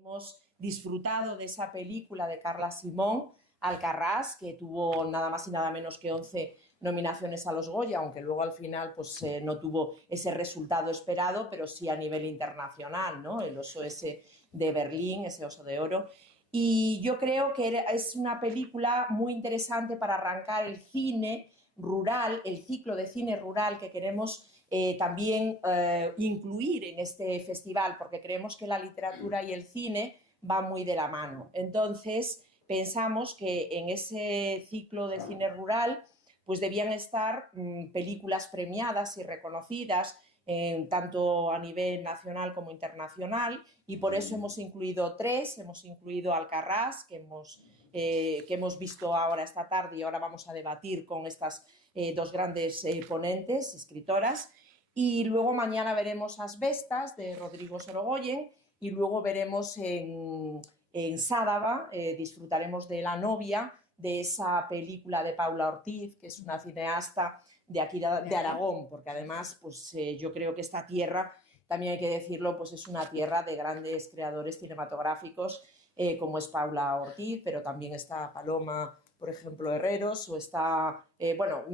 hemos disfrutado de esa película de Carla Simón, Alcarrás, que tuvo nada más y nada menos que 11 nominaciones a los Goya, aunque luego al final pues, no tuvo ese resultado esperado, pero sí a nivel internacional, ¿no? El oso ese de Berlín, ese oso de oro. Y yo creo que es una película muy interesante para arrancar el cine rural, el ciclo de cine rural que queremos también incluir en este festival, porque creemos que la literatura y el cine van muy de la mano. Entonces, pensamos que en ese ciclo de cine rural pues debían estar películas premiadas y reconocidas, tanto a nivel nacional como internacional, y por eso hemos incluido 3, hemos incluido Alcarrás, que hemos visto ahora esta tarde y ahora vamos a debatir con estas 2 grandes ponentes, escritoras, y luego mañana veremos Asbestas de Rodrigo Sorogoyen y luego veremos en Sádava, disfrutaremos de La novia, de esa película de Paula Ortiz, que es una cineasta de aquí de Aragón, porque además pues, yo creo que esta tierra, también hay que decirlo, pues es una tierra de grandes creadores cinematográficos, como es Paula Ortiz, pero también está Paloma, por ejemplo, Herreros, o está, bueno,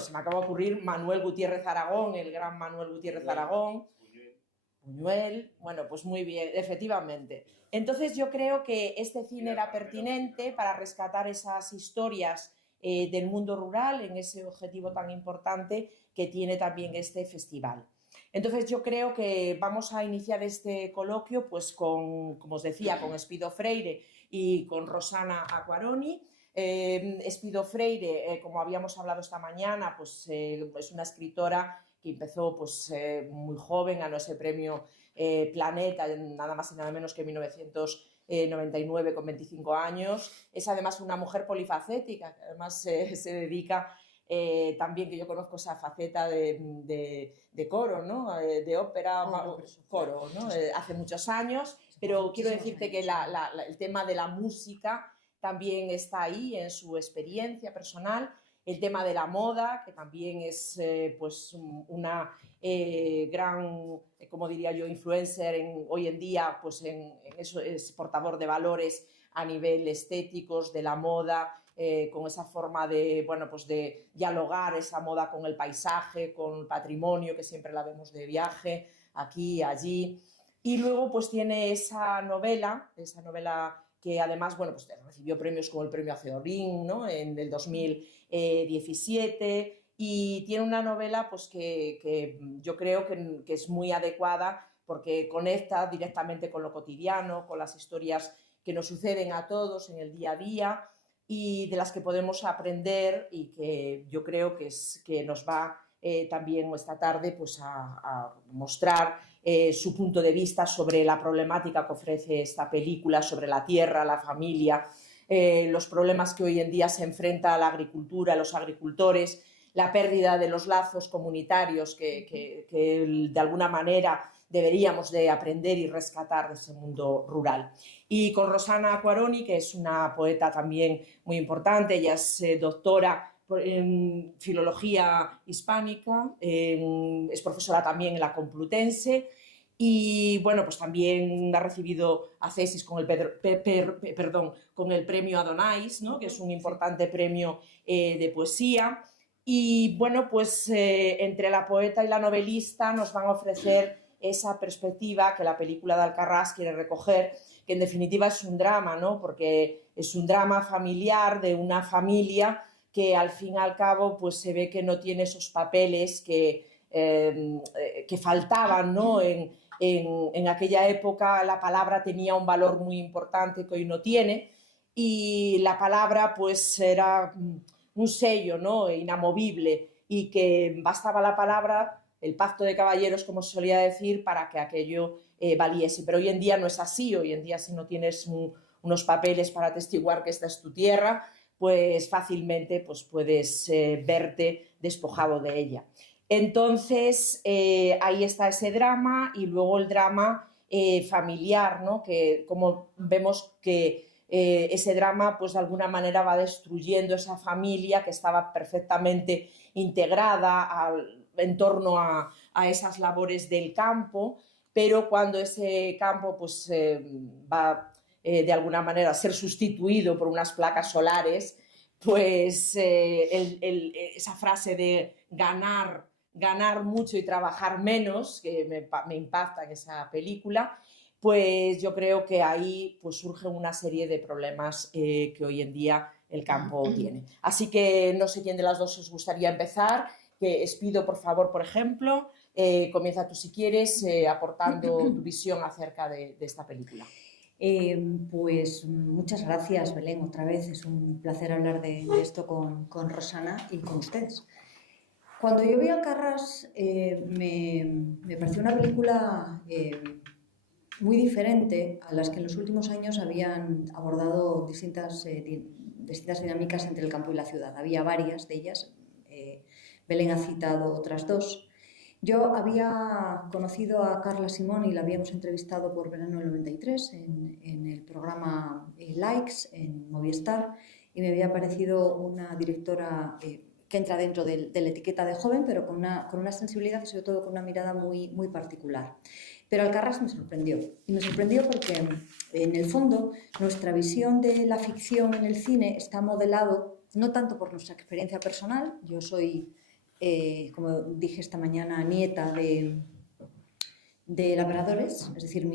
se me acaba de ocurrir Manuel Gutiérrez Aragón, el gran Manuel Gutiérrez Aragón, Buñuel, bueno, pues muy bien, efectivamente. Entonces yo creo que este cine era pertinente para rescatar esas historias del mundo rural en ese objetivo tan importante que tiene también este festival. Entonces yo creo que vamos a iniciar este coloquio pues con, como os decía, con Espido Freire y con Rosana Acquaroni. Espido Freire, como habíamos hablado esta mañana, pues es una escritora que empezó pues, muy joven, ganó ese premio Planeta, nada más y nada menos que en 1999 con 25 años. Es además una mujer polifacética, que además se dedica también, que yo conozco esa faceta de coro, ¿no? De ópera, coro, ¿no? Hace muchos años, pero quiero decirte que el tema de la música también está ahí en su experiencia personal. El tema de la moda, que también es pues una gran, como diría yo, influencer hoy en día, pues en eso es portador de valores a nivel estéticos, de la moda, con esa forma de, bueno, pues de dialogar esa moda con el paisaje, con el patrimonio, que siempre la vemos de viaje, aquí, allí. Y luego pues tiene esa novela que además, bueno, pues recibió premios como el premio Aceorín, ¿no? En el 2017, y tiene una novela pues que yo creo que es muy adecuada porque conecta directamente con lo cotidiano, con las historias que nos suceden a todos en el día a día y de las que podemos aprender y que yo creo que nos va también esta tarde pues a mostrar su punto de vista sobre la problemática que ofrece esta película, sobre la tierra, la familia, los problemas que hoy en día se enfrenta a la agricultura, a los agricultores, la pérdida de los lazos comunitarios que de alguna manera deberíamos de aprender y rescatar de ese mundo rural. Y con Rosana Acquaroni, que es una poeta también muy importante, ella es doctora en filología hispánica, es profesora también en la Complutense y bueno, pues también ha recibido accesis con con el premio Adonais, ¿no? Que es un importante premio de poesía. Y bueno, pues entre la poeta y la novelista nos van a ofrecer esa perspectiva que la película de Alcarrás quiere recoger, que en definitiva es un drama, ¿no? Porque es un drama familiar de una familia que al fin y al cabo pues se ve que no tiene esos papeles que faltaban, ¿no? En aquella época la palabra tenía un valor muy importante que hoy no tiene y la palabra pues era un sello, ¿no? Inamovible y que bastaba la palabra, el pacto de caballeros, como se solía decir, para que aquello valiese. Pero hoy en día no es así, hoy en día si no tienes unos papeles para atestiguar que esta es tu tierra, pues fácilmente pues puedes verte despojado de ella. Entonces, ahí está ese drama y luego el drama familiar, ¿no? Que como vemos que ese drama, pues de alguna manera va destruyendo esa familia que estaba perfectamente integrada en torno a esas labores del campo pero cuando ese campo pues, va de alguna manera a ser sustituido por unas placas solares, pues esa frase de ganar mucho y trabajar menos, que me impacta en esa película, pues yo creo que ahí pues surge una serie de problemas que hoy en día el campo tiene. Así que no sé quién de las dos os gustaría empezar, que os pido por favor, por ejemplo, comienza tú si quieres aportando tu visión acerca de esta película. Pues muchas gracias, Belén, otra vez. Es un placer hablar de esto con Rosana y con ustedes. Cuando yo vi Alcarràs me pareció una película muy diferente a las que en los últimos años habían abordado distintas dinámicas entre el campo y la ciudad. Había varias de ellas, Belén ha citado otras dos. Yo había conocido a Carla Simón y la habíamos entrevistado por verano del 93 en el programa Likes en Movistar, y me había parecido una directora que entra dentro de la etiqueta de joven, pero con una sensibilidad y sobre todo con una mirada muy, muy particular. Pero Alcarràs me sorprendió, y me sorprendió porque en el fondo nuestra visión de la ficción en el cine está modelado no tanto por nuestra experiencia personal. Yo soy, como dije esta mañana, nieta de labradores, es decir,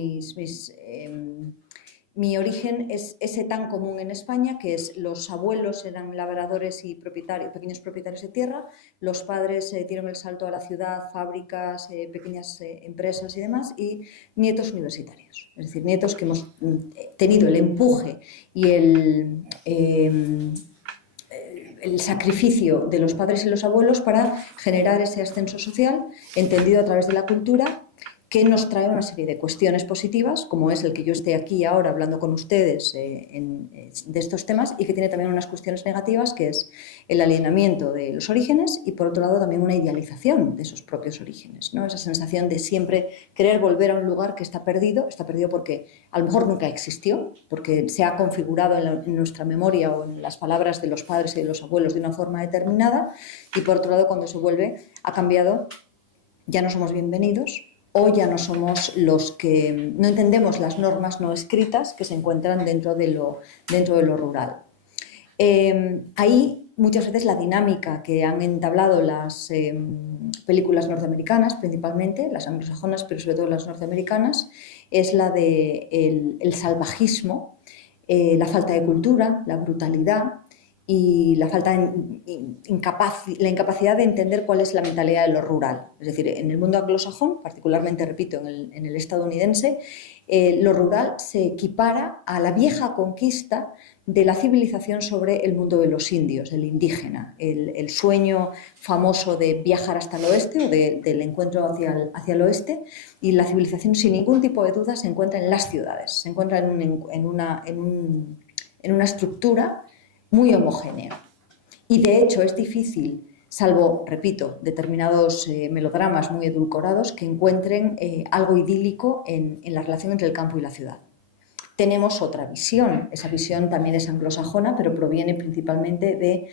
mi origen es ese tan común en España, que es los abuelos eran labradores y pequeños propietarios de tierra, los padres dieron el salto a la ciudad, fábricas, pequeñas empresas y demás, y nietos universitarios, es decir, nietos que hemos tenido el empuje y el sacrificio de los padres y los abuelos para generar ese ascenso social, entendido a través de la cultura, que nos trae una serie de cuestiones positivas, como es el que yo esté aquí ahora hablando con ustedes de estos temas, y que tiene también unas cuestiones negativas, que es el alienamiento de los orígenes y, por otro lado, también una idealización de esos propios orígenes, ¿no? Esa sensación de siempre querer volver a un lugar que está perdido porque a lo mejor nunca existió, porque se ha configurado en nuestra memoria o en las palabras de los padres y de los abuelos de una forma determinada, y, por otro lado, cuando se vuelve, ha cambiado, ya no somos bienvenidos, o ya no somos los que no entendemos las normas no escritas que se encuentran dentro de lo rural. Ahí muchas veces la dinámica que han entablado las películas norteamericanas, principalmente las anglosajonas, pero sobre todo las norteamericanas, es la de el salvajismo, la falta de cultura, la brutalidad y la incapacidad de entender cuál es la mentalidad de lo rural. Es decir, en el mundo anglosajón, particularmente, repito, en el estadounidense, lo rural se equipara a la vieja conquista de la civilización sobre el mundo de los indios, el indígena, el sueño famoso de viajar hasta el oeste o del encuentro hacia el oeste, y la civilización, sin ningún tipo de duda, se encuentra en las ciudades, se encuentra en una estructura muy homogénea. Y de hecho es difícil, salvo, repito, determinados melodramas muy edulcorados, que encuentren algo idílico en la relación entre el campo y la ciudad. Tenemos otra visión, esa visión también es anglosajona, pero proviene principalmente de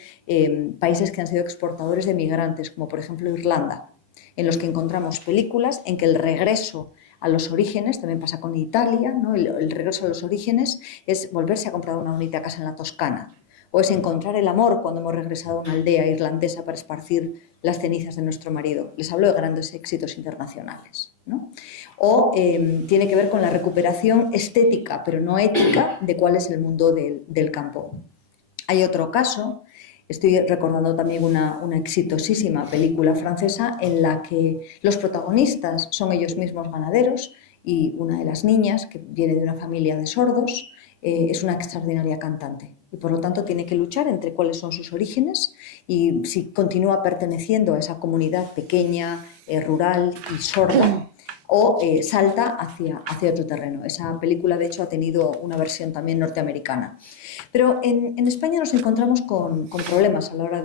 países que han sido exportadores de migrantes, como por ejemplo Irlanda, en los que encontramos películas en que el regreso a los orígenes, también pasa con Italia, ¿no? El regreso a los orígenes es volverse a comprar una bonita casa en la Toscana, o es encontrar el amor cuando hemos regresado a una aldea irlandesa para esparcir las cenizas de nuestro marido. Les hablo de grandes éxitos internacionales, ¿no? O tiene que ver con la recuperación estética, pero no ética, de cuál es el mundo del campo. Hay otro caso, estoy recordando también una exitosísima película francesa en la que los protagonistas son ellos mismos ganaderos, y una de las niñas, que viene de una familia de sordos, es una extraordinaria cantante, y por lo tanto tiene que luchar entre cuáles son sus orígenes y si continúa perteneciendo a esa comunidad pequeña, rural y sorda, o salta hacia otro terreno. Esa película, de hecho, ha tenido una versión también norteamericana. Pero en España nos encontramos con problemas a la hora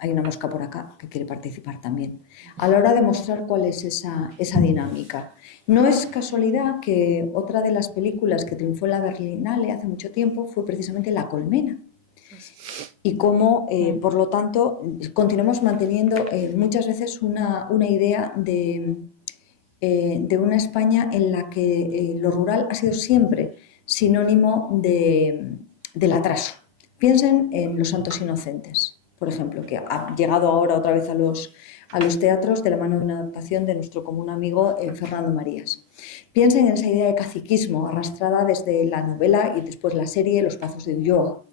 hay una mosca por acá que quiere participar también. A la hora de mostrar cuál es esa dinámica. No es casualidad que otra de las películas que triunfó en la Berlinale hace mucho tiempo fue precisamente La colmena. y cómo, por lo tanto, continuamos manteniendo muchas veces una idea de una España en la que lo rural ha sido siempre sinónimo del atraso. Piensen en Los Santos Inocentes, por ejemplo, que ha llegado ahora otra vez a los teatros de la mano de una adaptación de nuestro común amigo Fernando Marías. Piensen en esa idea de caciquismo arrastrada desde la novela y después la serie Los Pazos de Ulloa.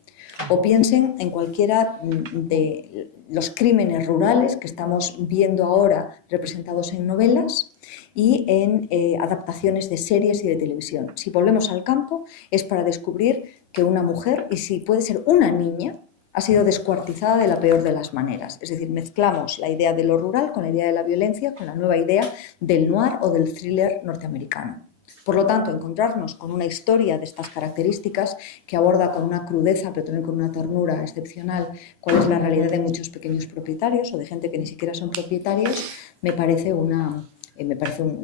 O piensen en cualquiera de los crímenes rurales que estamos viendo ahora representados en novelas y en adaptaciones de series y de televisión. Si volvemos al campo es para descubrir que una mujer, y si puede ser una niña, ha sido descuartizada de la peor de las maneras. Es decir, mezclamos la idea de lo rural con la idea de la violencia, con la nueva idea del noir o del thriller norteamericano. Por lo tanto, encontrarnos con una historia de estas características que aborda con una crudeza, pero también con una ternura excepcional, cuál es la realidad de muchos pequeños propietarios o de gente que ni siquiera son propietarios, me parece un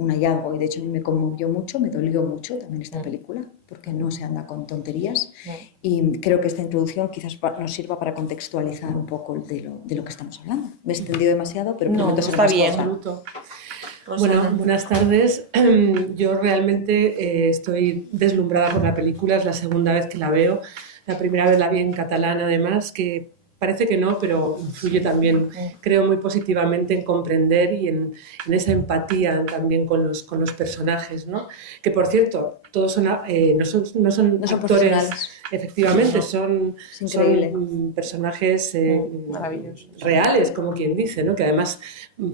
hallazgo. Y de hecho a mí me conmovió mucho, me dolió mucho también esta película, porque no se anda con tonterías. Y creo que esta introducción quizás nos sirva para contextualizar un poco de lo que estamos hablando. Me he extendido demasiado, pero no está bien. Bueno, buenas tardes. Yo realmente estoy deslumbrada por la película, es la segunda vez que la veo. La primera vez la vi en catalán, además, que parece que no, pero influye también, creo, muy positivamente en comprender y en esa empatía también con los personajes, ¿no? Que, por cierto, todos no son actores, efectivamente, son personajes reales, como quien dice, ¿no? Que además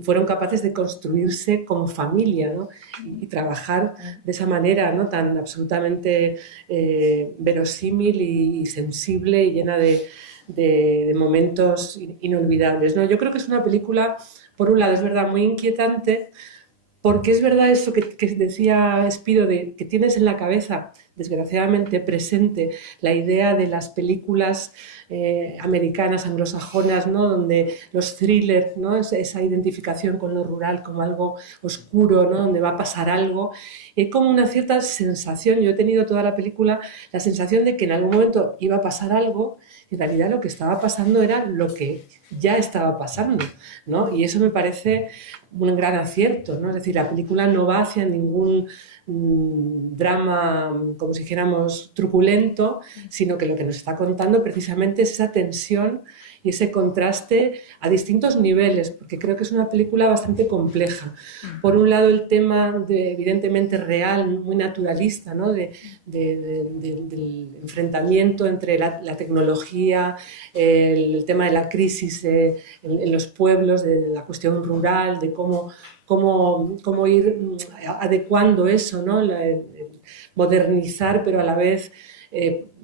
fueron capaces de construirse como familia, ¿no? Y trabajar de esa manera, ¿no? Tan absolutamente verosímil y sensible y llena de momentos inolvidables, ¿no? Yo creo que es una película, por un lado, es verdad, muy inquietante, porque es verdad eso que decía Espido, de que tienes en la cabeza, desgraciadamente presente, la idea de las películas americanas, anglosajonas, ¿no? Donde los thrillers, ¿no? Esa identificación con lo rural como algo oscuro, ¿no? Donde va a pasar algo. Y hay como una cierta sensación, yo he tenido toda la película la sensación de que en algún momento iba a pasar algo. En realidad lo que estaba pasando era lo que ya estaba pasando, ¿no? Y eso me parece un gran acierto, ¿no? Es decir, la película no va hacia ningún drama, como si dijéramos, truculento, sino que lo que nos está contando precisamente es esa tensión y ese contraste a distintos niveles, porque creo que es una película bastante compleja. Por un lado, el tema evidentemente real, muy naturalista, ¿no? del enfrentamiento entre la tecnología, el tema de la crisis en los pueblos, de la cuestión rural, de cómo ir adecuando eso, ¿no? Modernizar, pero a la vez...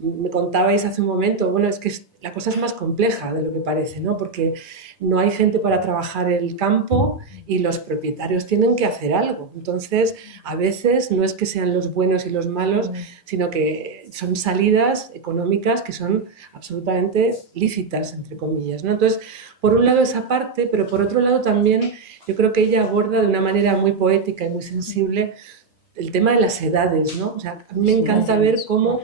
me contabais hace un momento, bueno, es que la cosa es más compleja de lo que parece, ¿no? Porque no hay gente para trabajar el campo y los propietarios tienen que hacer algo. Entonces, a veces no es que sean los buenos y los malos, sino que son salidas económicas que son absolutamente lícitas, entre comillas, ¿no? Entonces, por un lado esa parte, pero por otro lado también yo creo que ella aborda de una manera muy poética y muy sensible el tema de las edades, ¿no? O sea, a mí me encanta ver cómo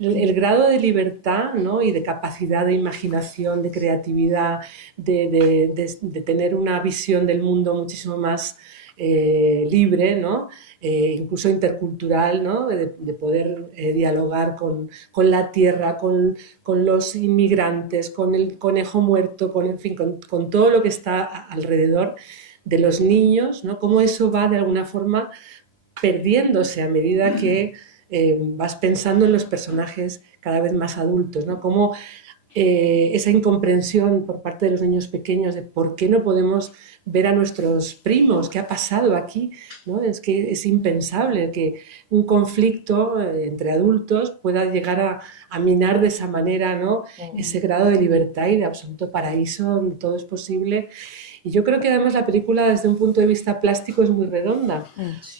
el grado de libertad, ¿no? Y de capacidad de imaginación, de creatividad, de tener una visión del mundo muchísimo más libre, ¿no? Incluso intercultural, ¿no? De poder dialogar con la tierra, con los inmigrantes, con el conejo muerto, con todo lo que está alrededor de los niños, ¿no? Cómo eso va de alguna forma perdiéndose a medida que vas pensando en los personajes cada vez más adultos, ¿no? Cómo esa incomprensión por parte de los niños pequeños de por qué no podemos ver a nuestros primos, qué ha pasado aquí, ¿no? Es que es impensable que un conflicto entre adultos pueda llegar a minar de esa manera, ¿no? Ese grado de libertad y de absoluto paraíso donde todo es posible. Y yo creo que además la película desde un punto de vista plástico es muy redonda,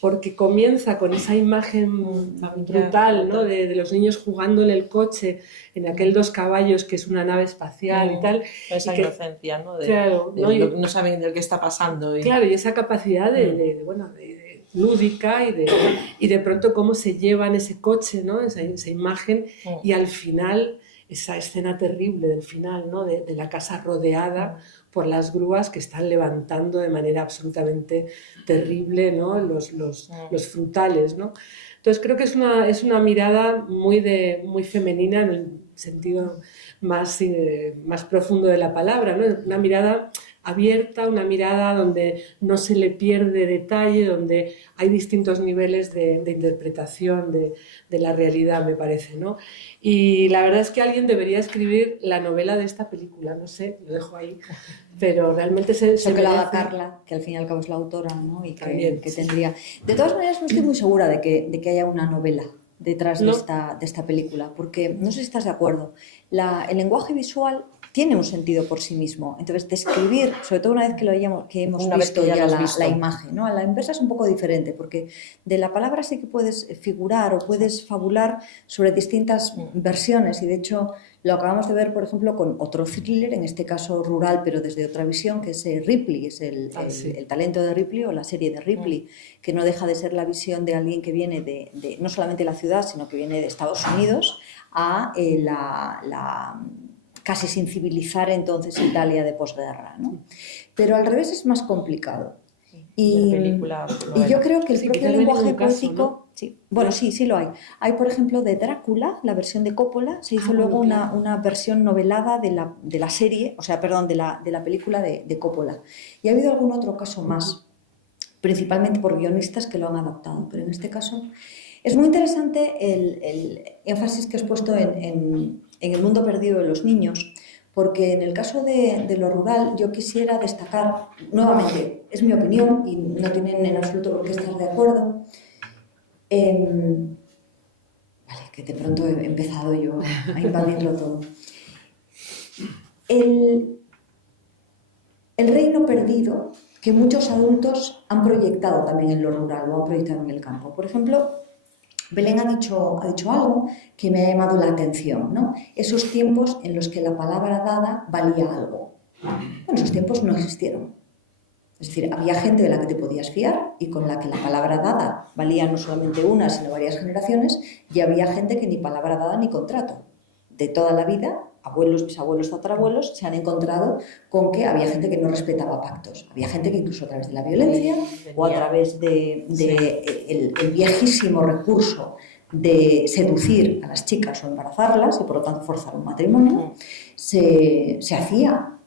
porque comienza con esa imagen brutal, ¿no? de los niños jugando en el coche, en aquel 2 caballos que es una nave espacial y tal. Esa inocencia, ¿no? Claro, no saben de qué está pasando. Claro, y esa capacidad de lúdica y de pronto cómo se llevan ese coche, ¿no? Esa imagen y al final esa escena terrible del final, ¿no? de la casa rodeada por las grúas que están levantando de manera absolutamente terrible, ¿no? los frutales, ¿no? Entonces creo que es una mirada muy femenina en el sentido más profundo de la palabra, ¿no? Una mirada abierta, una mirada donde no se le pierde detalle, donde hay distintos niveles de interpretación de la realidad, me parece, ¿no? Y la verdad es que alguien debería escribir la novela de esta película, no sé, lo dejo ahí, pero realmente se que lo haga merece. Carla, que al fin y al cabo es la autora, ¿no? Y También, que sí. tendría... De todas maneras, no estoy muy segura de que haya una novela detrás ¿No? de esta película, porque no sé si estás de acuerdo, el lenguaje visual tiene un sentido por sí mismo. Entonces, describir, sobre todo una vez que hemos visto ya la imagen, ¿no? A la inversa es un poco diferente, porque de la palabra sí que puedes figurar o puedes fabular sobre distintas versiones, y de hecho lo acabamos de ver, por ejemplo, con otro thriller, en este caso rural, pero desde otra visión, que es Ripley, es el talento de Ripley o la serie de Ripley, que no deja de ser la visión de alguien que viene de no solamente la ciudad, sino que viene de Estados Unidos a casi sin civilizar entonces Italia de posguerra, ¿no? Pero al revés es más complicado. Y yo creo que el propio lenguaje poético... ¿no? Sí, bueno, sí lo hay. Hay, por ejemplo, de Drácula, la versión de Coppola, se hizo luego una versión novelada de la serie, o sea, perdón, de la película de Coppola. Y ha habido algún otro caso más, principalmente por guionistas que lo han adaptado, pero en este caso es muy interesante el énfasis que has puesto en el mundo perdido de los niños, porque en el caso de lo rural yo quisiera destacar, nuevamente, es mi opinión y no tienen en absoluto por qué estar de acuerdo, vale, que de pronto he empezado yo a invadirlo todo. El reino perdido que muchos adultos han proyectado también en lo rural o han proyectado en el campo. Por ejemplo, Belén ha dicho algo que me ha llamado la atención, ¿no? Esos tiempos en los que la palabra dada valía algo. Bueno, esos tiempos no existieron. Es decir, había gente de la que te podías fiar y con la que la palabra dada valía no solamente una, sino varias generaciones, y había gente que ni palabra dada ni contrato. De toda la vida, abuelos, bisabuelos, tatarabuelos, se han encontrado con que había gente que no respetaba pactos. Había gente que incluso a través de la violencia o a través el viejísimo recurso de seducir a las chicas o embarazarlas y por lo tanto forzar un matrimonio, se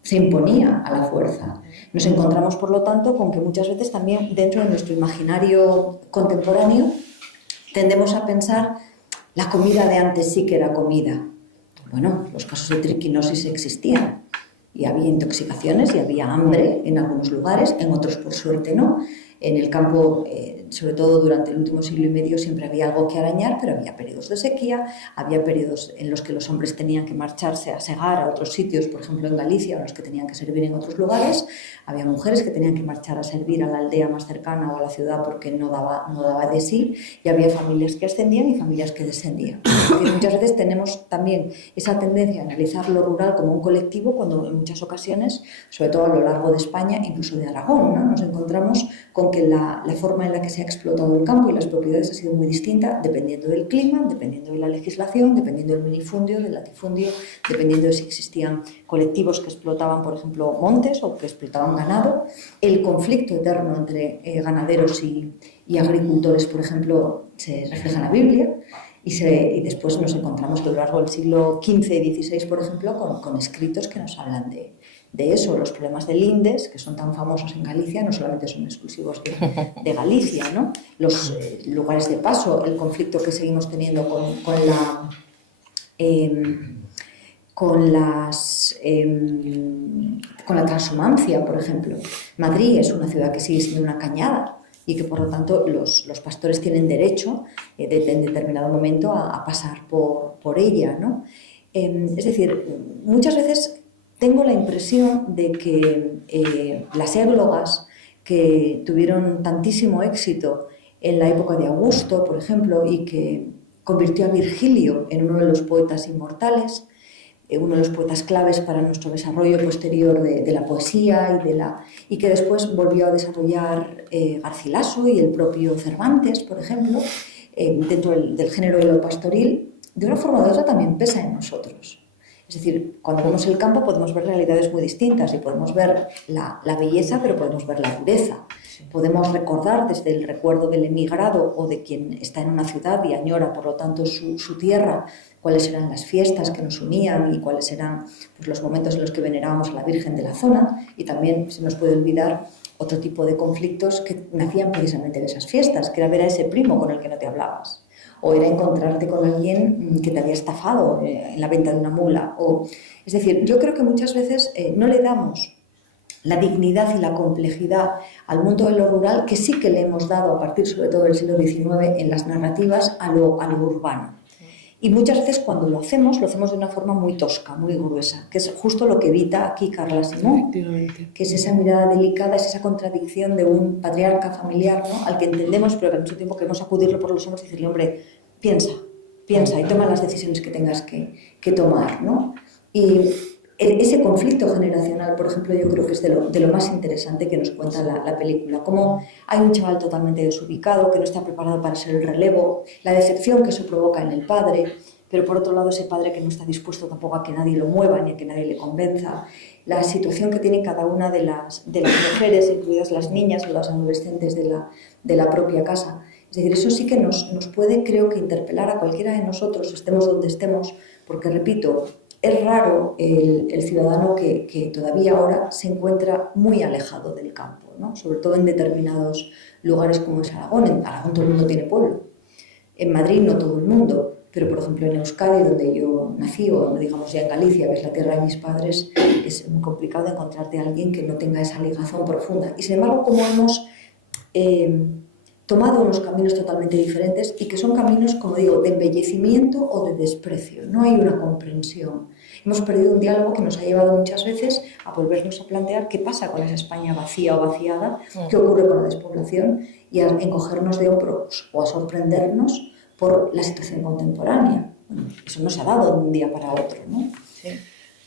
imponía a la fuerza. Nos encontramos, por lo tanto, con que muchas veces también dentro de nuestro imaginario contemporáneo tendemos a pensar la comida de antes sí que era comida. Bueno, los casos de triquinosis existían y había intoxicaciones y había hambre en algunos lugares, en otros por suerte no. En el campo, sobre todo durante el último siglo y medio, siempre había algo que arañar, pero había periodos de sequía, había periodos en los que los hombres tenían que marcharse a segar a otros sitios, por ejemplo en Galicia, o los que tenían que servir en otros lugares, había mujeres que tenían que marchar a servir a la aldea más cercana o a la ciudad porque no daba de sí, y había familias que ascendían y familias que descendían. Y muchas veces tenemos también esa tendencia a analizar lo rural como un colectivo, cuando en muchas ocasiones, sobre todo a lo largo de España, incluso de Aragón, ¿no? Nos encontramos con que la forma en la que se ha explotado el campo y las propiedades ha sido muy distinta dependiendo del clima, dependiendo de la legislación, dependiendo del minifundio, del latifundio, dependiendo de si existían colectivos que explotaban, por ejemplo, montes o que explotaban ganado. El conflicto eterno entre ganaderos y agricultores, por ejemplo, se refleja en la Biblia. Y después nos encontramos a lo largo del siglo XV y XVI, por ejemplo, con escritos que nos hablan de eso. Los problemas de lindes, que son tan famosos en Galicia, no solamente son exclusivos de Galicia, ¿no? Los lugares de paso, el conflicto que seguimos teniendo con la transhumancia, por ejemplo. Madrid es una ciudad que sigue siendo una cañada y que por lo tanto los pastores tienen derecho en determinado momento a pasar por ella, ¿no? Es decir, muchas veces tengo la impresión de que las églogas que tuvieron tantísimo éxito en la época de Augusto, por ejemplo, y que convirtió a Virgilio en uno de los poetas inmortales, uno de los poetas claves para nuestro desarrollo posterior de la poesía y que después volvió a desarrollar Garcilaso y el propio Cervantes, por ejemplo, dentro del género de lo pastoril, de una forma u otra también pesa en nosotros. Es decir, cuando vemos el campo podemos ver realidades muy distintas y podemos ver la belleza, pero podemos ver la dureza. Podemos recordar desde el recuerdo del emigrado o de quien está en una ciudad y añora, por lo tanto, su tierra, cuáles eran las fiestas que nos unían y cuáles eran pues, los momentos en los que venerábamos a la Virgen de la zona. Y también se nos puede olvidar otro tipo de conflictos que nacían precisamente de esas fiestas, que era ver a ese primo con el que no te hablabas, o era encontrarte con alguien que te había estafado en la venta de una mula. Es decir, yo creo que muchas veces no le damos la dignidad y la complejidad al mundo de lo rural que sí que le hemos dado a partir sobre todo del siglo XIX en las narrativas a lo urbano. Y muchas veces cuando lo hacemos de una forma muy tosca, muy gruesa, que es justo lo que evita aquí Carla Simón, que es esa mirada delicada, es esa contradicción de un patriarca familiar, ¿no?, al que entendemos, pero que al mismo tiempo queremos sacudirlo por los hombros y decirle, hombre, piensa y toma las decisiones que tengas que tomar, ¿no? Y ese conflicto generacional, por ejemplo, yo creo que es de lo más interesante que nos cuenta la película. Cómo hay un chaval totalmente desubicado, que no está preparado para ser el relevo, la decepción que eso provoca en el padre, pero por otro lado ese padre que no está dispuesto tampoco a que nadie lo mueva ni a que nadie le convenza, la situación que tiene cada una de las mujeres, incluidas las niñas o las adolescentes de la propia casa. Es decir, eso sí que nos puede, creo que, interpelar a cualquiera de nosotros, estemos donde estemos, porque, repito, es raro el ciudadano que todavía ahora se encuentra muy alejado del campo, ¿no? Sobre todo en determinados lugares como es Aragón. En Aragón todo el mundo tiene pueblo. En Madrid no todo el mundo, pero por ejemplo en Euskadi, donde yo nací, o digamos ya en Galicia, que es la tierra de mis padres, es muy complicado encontrarte a alguien que no tenga esa ligazón profunda. Y sin embargo, como hemos tomado unos caminos totalmente diferentes y que son caminos, como digo, de embellecimiento o de desprecio. No hay una comprensión. Hemos perdido un diálogo que nos ha llevado muchas veces a volvernos a plantear qué pasa con esa España vacía o vaciada, qué ocurre con la despoblación y a encogernos de hombros o a sorprendernos por la situación contemporánea. Bueno, eso no se ha dado de un día para otro, ¿no?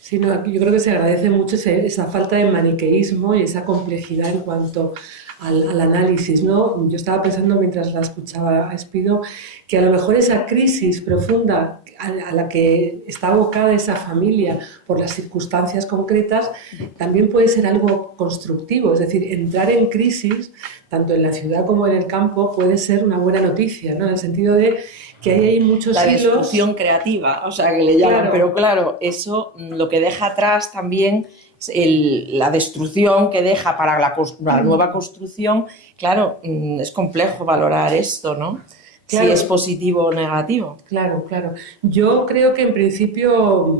Sí, no, yo creo que se agradece mucho esa falta de maniqueísmo y esa complejidad en cuanto al análisis, ¿no? Yo estaba pensando mientras la escuchaba a Espido que a lo mejor esa crisis profunda a la que está abocada esa familia por las circunstancias concretas también puede ser algo constructivo, es decir, entrar en crisis tanto en la ciudad como en el campo puede ser una buena noticia, ¿no? En el sentido de que hay muchos la hilos... discusión creativa, o sea, que le llaman, Claro. Pero claro, eso lo que deja atrás también la destrucción que deja para la nueva construcción, claro, es complejo valorar esto, ¿no? Claro. Si es positivo o negativo. Claro, claro. Yo creo que en principio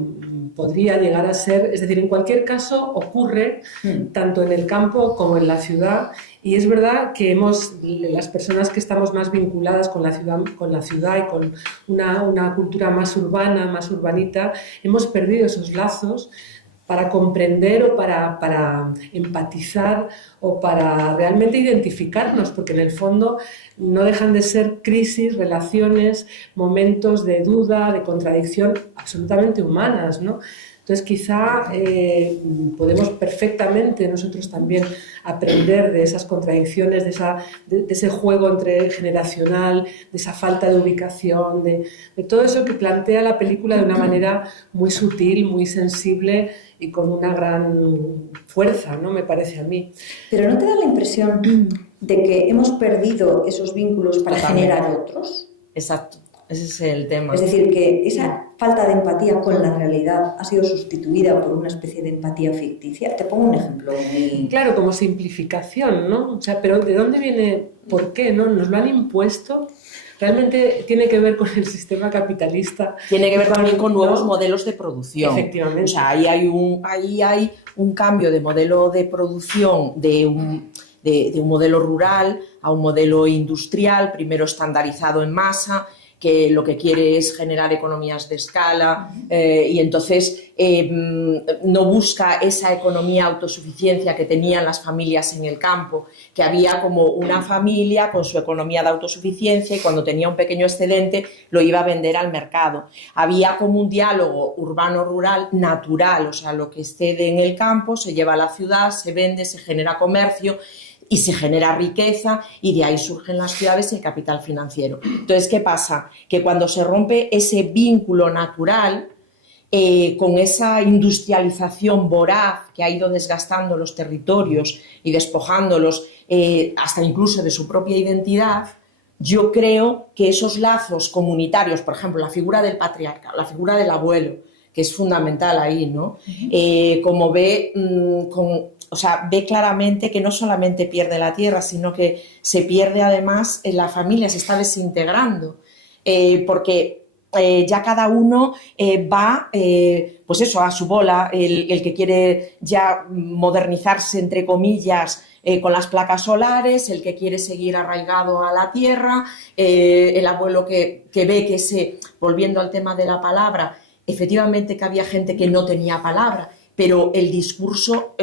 podría llegar a ser, es decir, en cualquier caso ocurre tanto en el campo como en la ciudad y es verdad que las personas que estamos más vinculadas con la ciudad y con una cultura más urbana, más urbanita, hemos perdido esos lazos para comprender o para empatizar o para realmente identificarnos, porque en el fondo no dejan de ser crisis, relaciones, momentos de duda, de contradicción absolutamente humanas, ¿no? Entonces quizá podemos perfectamente nosotros también aprender de esas contradicciones, de ese juego generacional, de esa falta de ubicación, de todo eso que plantea la película de una manera muy sutil, muy sensible y con una gran fuerza, ¿no? Me parece a mí. Pero ¿no te da la impresión de que hemos perdido esos vínculos para generar otros? Exacto, ese es el tema. Es decir, que esa falta de empatía con la realidad ha sido sustituida por una especie de empatía ficticia. Te pongo un ejemplo. Claro, como simplificación, ¿no? O sea, pero ¿de dónde viene? ¿Por qué? ¿No? ¿Nos lo han impuesto? Realmente tiene que ver con el sistema capitalista. Tiene que ver también con nuevos modelos de producción. Efectivamente. O sea, ahí hay un cambio de modelo de producción de un modelo rural a un modelo industrial, primero estandarizado en masa, que lo que quiere es generar economías de escala y entonces no busca esa economía autosuficiencia que tenían las familias en el campo, que había como una familia con su economía de autosuficiencia y cuando tenía un pequeño excedente lo iba a vender al mercado. Había como un diálogo urbano-rural natural, o sea, lo que excede en el campo se lleva a la ciudad, se vende, se genera comercio y se genera riqueza y de ahí surgen las ciudades y el capital financiero. Entonces, ¿qué pasa? Que cuando se rompe ese vínculo natural, con esa industrialización voraz que ha ido desgastando los territorios y despojándolos hasta incluso de su propia identidad, yo creo que esos lazos comunitarios, por ejemplo, la figura del patriarca, la figura del abuelo, que es fundamental ahí, ¿no? Como ve, o sea, ve claramente que no solamente pierde la tierra, sino que se pierde además en la familia, se está desintegrando, porque ya cada uno va, pues eso, a su bola, el que quiere ya modernizarse, entre comillas, con las placas solares, el que quiere seguir arraigado a la tierra, el abuelo que ve que volviendo al tema de la palabra, efectivamente que había gente que no tenía palabra, pero el discurso,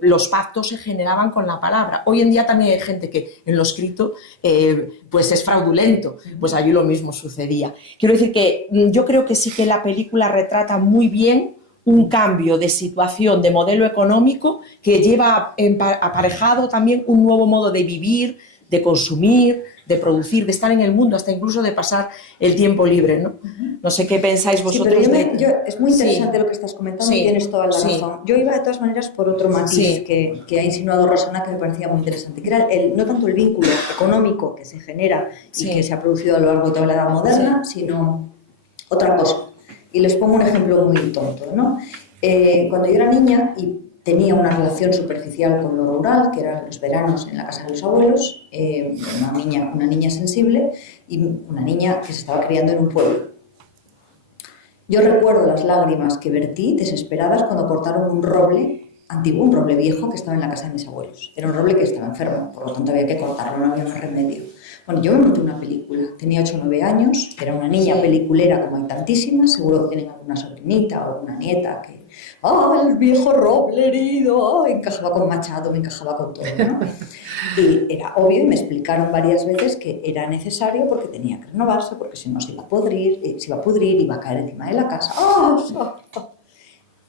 los pactos se generaban con la palabra. Hoy en día también hay gente que en lo escrito pues es fraudulento, pues allí lo mismo sucedía. Quiero decir que yo creo que sí que la película retrata muy bien un cambio de situación, de modelo económico, que lleva aparejado también un nuevo modo de vivir, de consumir, de producir, de estar en el mundo, hasta incluso de pasar el tiempo libre, ¿no? No sé qué pensáis vosotros. Sí, pero es muy interesante lo que estás comentando y tienes toda la razón. Yo iba de todas maneras por otro matiz que ha insinuado Rosana, que me parecía muy interesante, que era no tanto el vínculo económico que se genera y que se ha producido a lo largo de toda la edad moderna, sino otra cosa. Y les pongo un ejemplo muy tonto, ¿no? Cuando yo era niña y tenía una relación superficial con lo rural, que eran los veranos en la casa de los abuelos, una niña sensible y una niña que se estaba criando en un pueblo. Yo recuerdo las lágrimas que vertí desesperadas cuando cortaron un roble antiguo, un roble viejo que estaba en la casa de mis abuelos. Era un roble que estaba enfermo, por lo tanto había que cortarlo, no había más remedio. Bueno, yo me monté una película, tenía 8 o 9 años, era una niña peliculera como hay tantísimas, seguro que tienen alguna sobrinita o una nieta que el viejo roble herido, encajaba con Machado, me encajaba con todo, ¿no? Y era obvio, y me explicaron varias veces que era necesario porque tenía que renovarse, porque si no se iba a pudrir, iba a caer encima de la casa.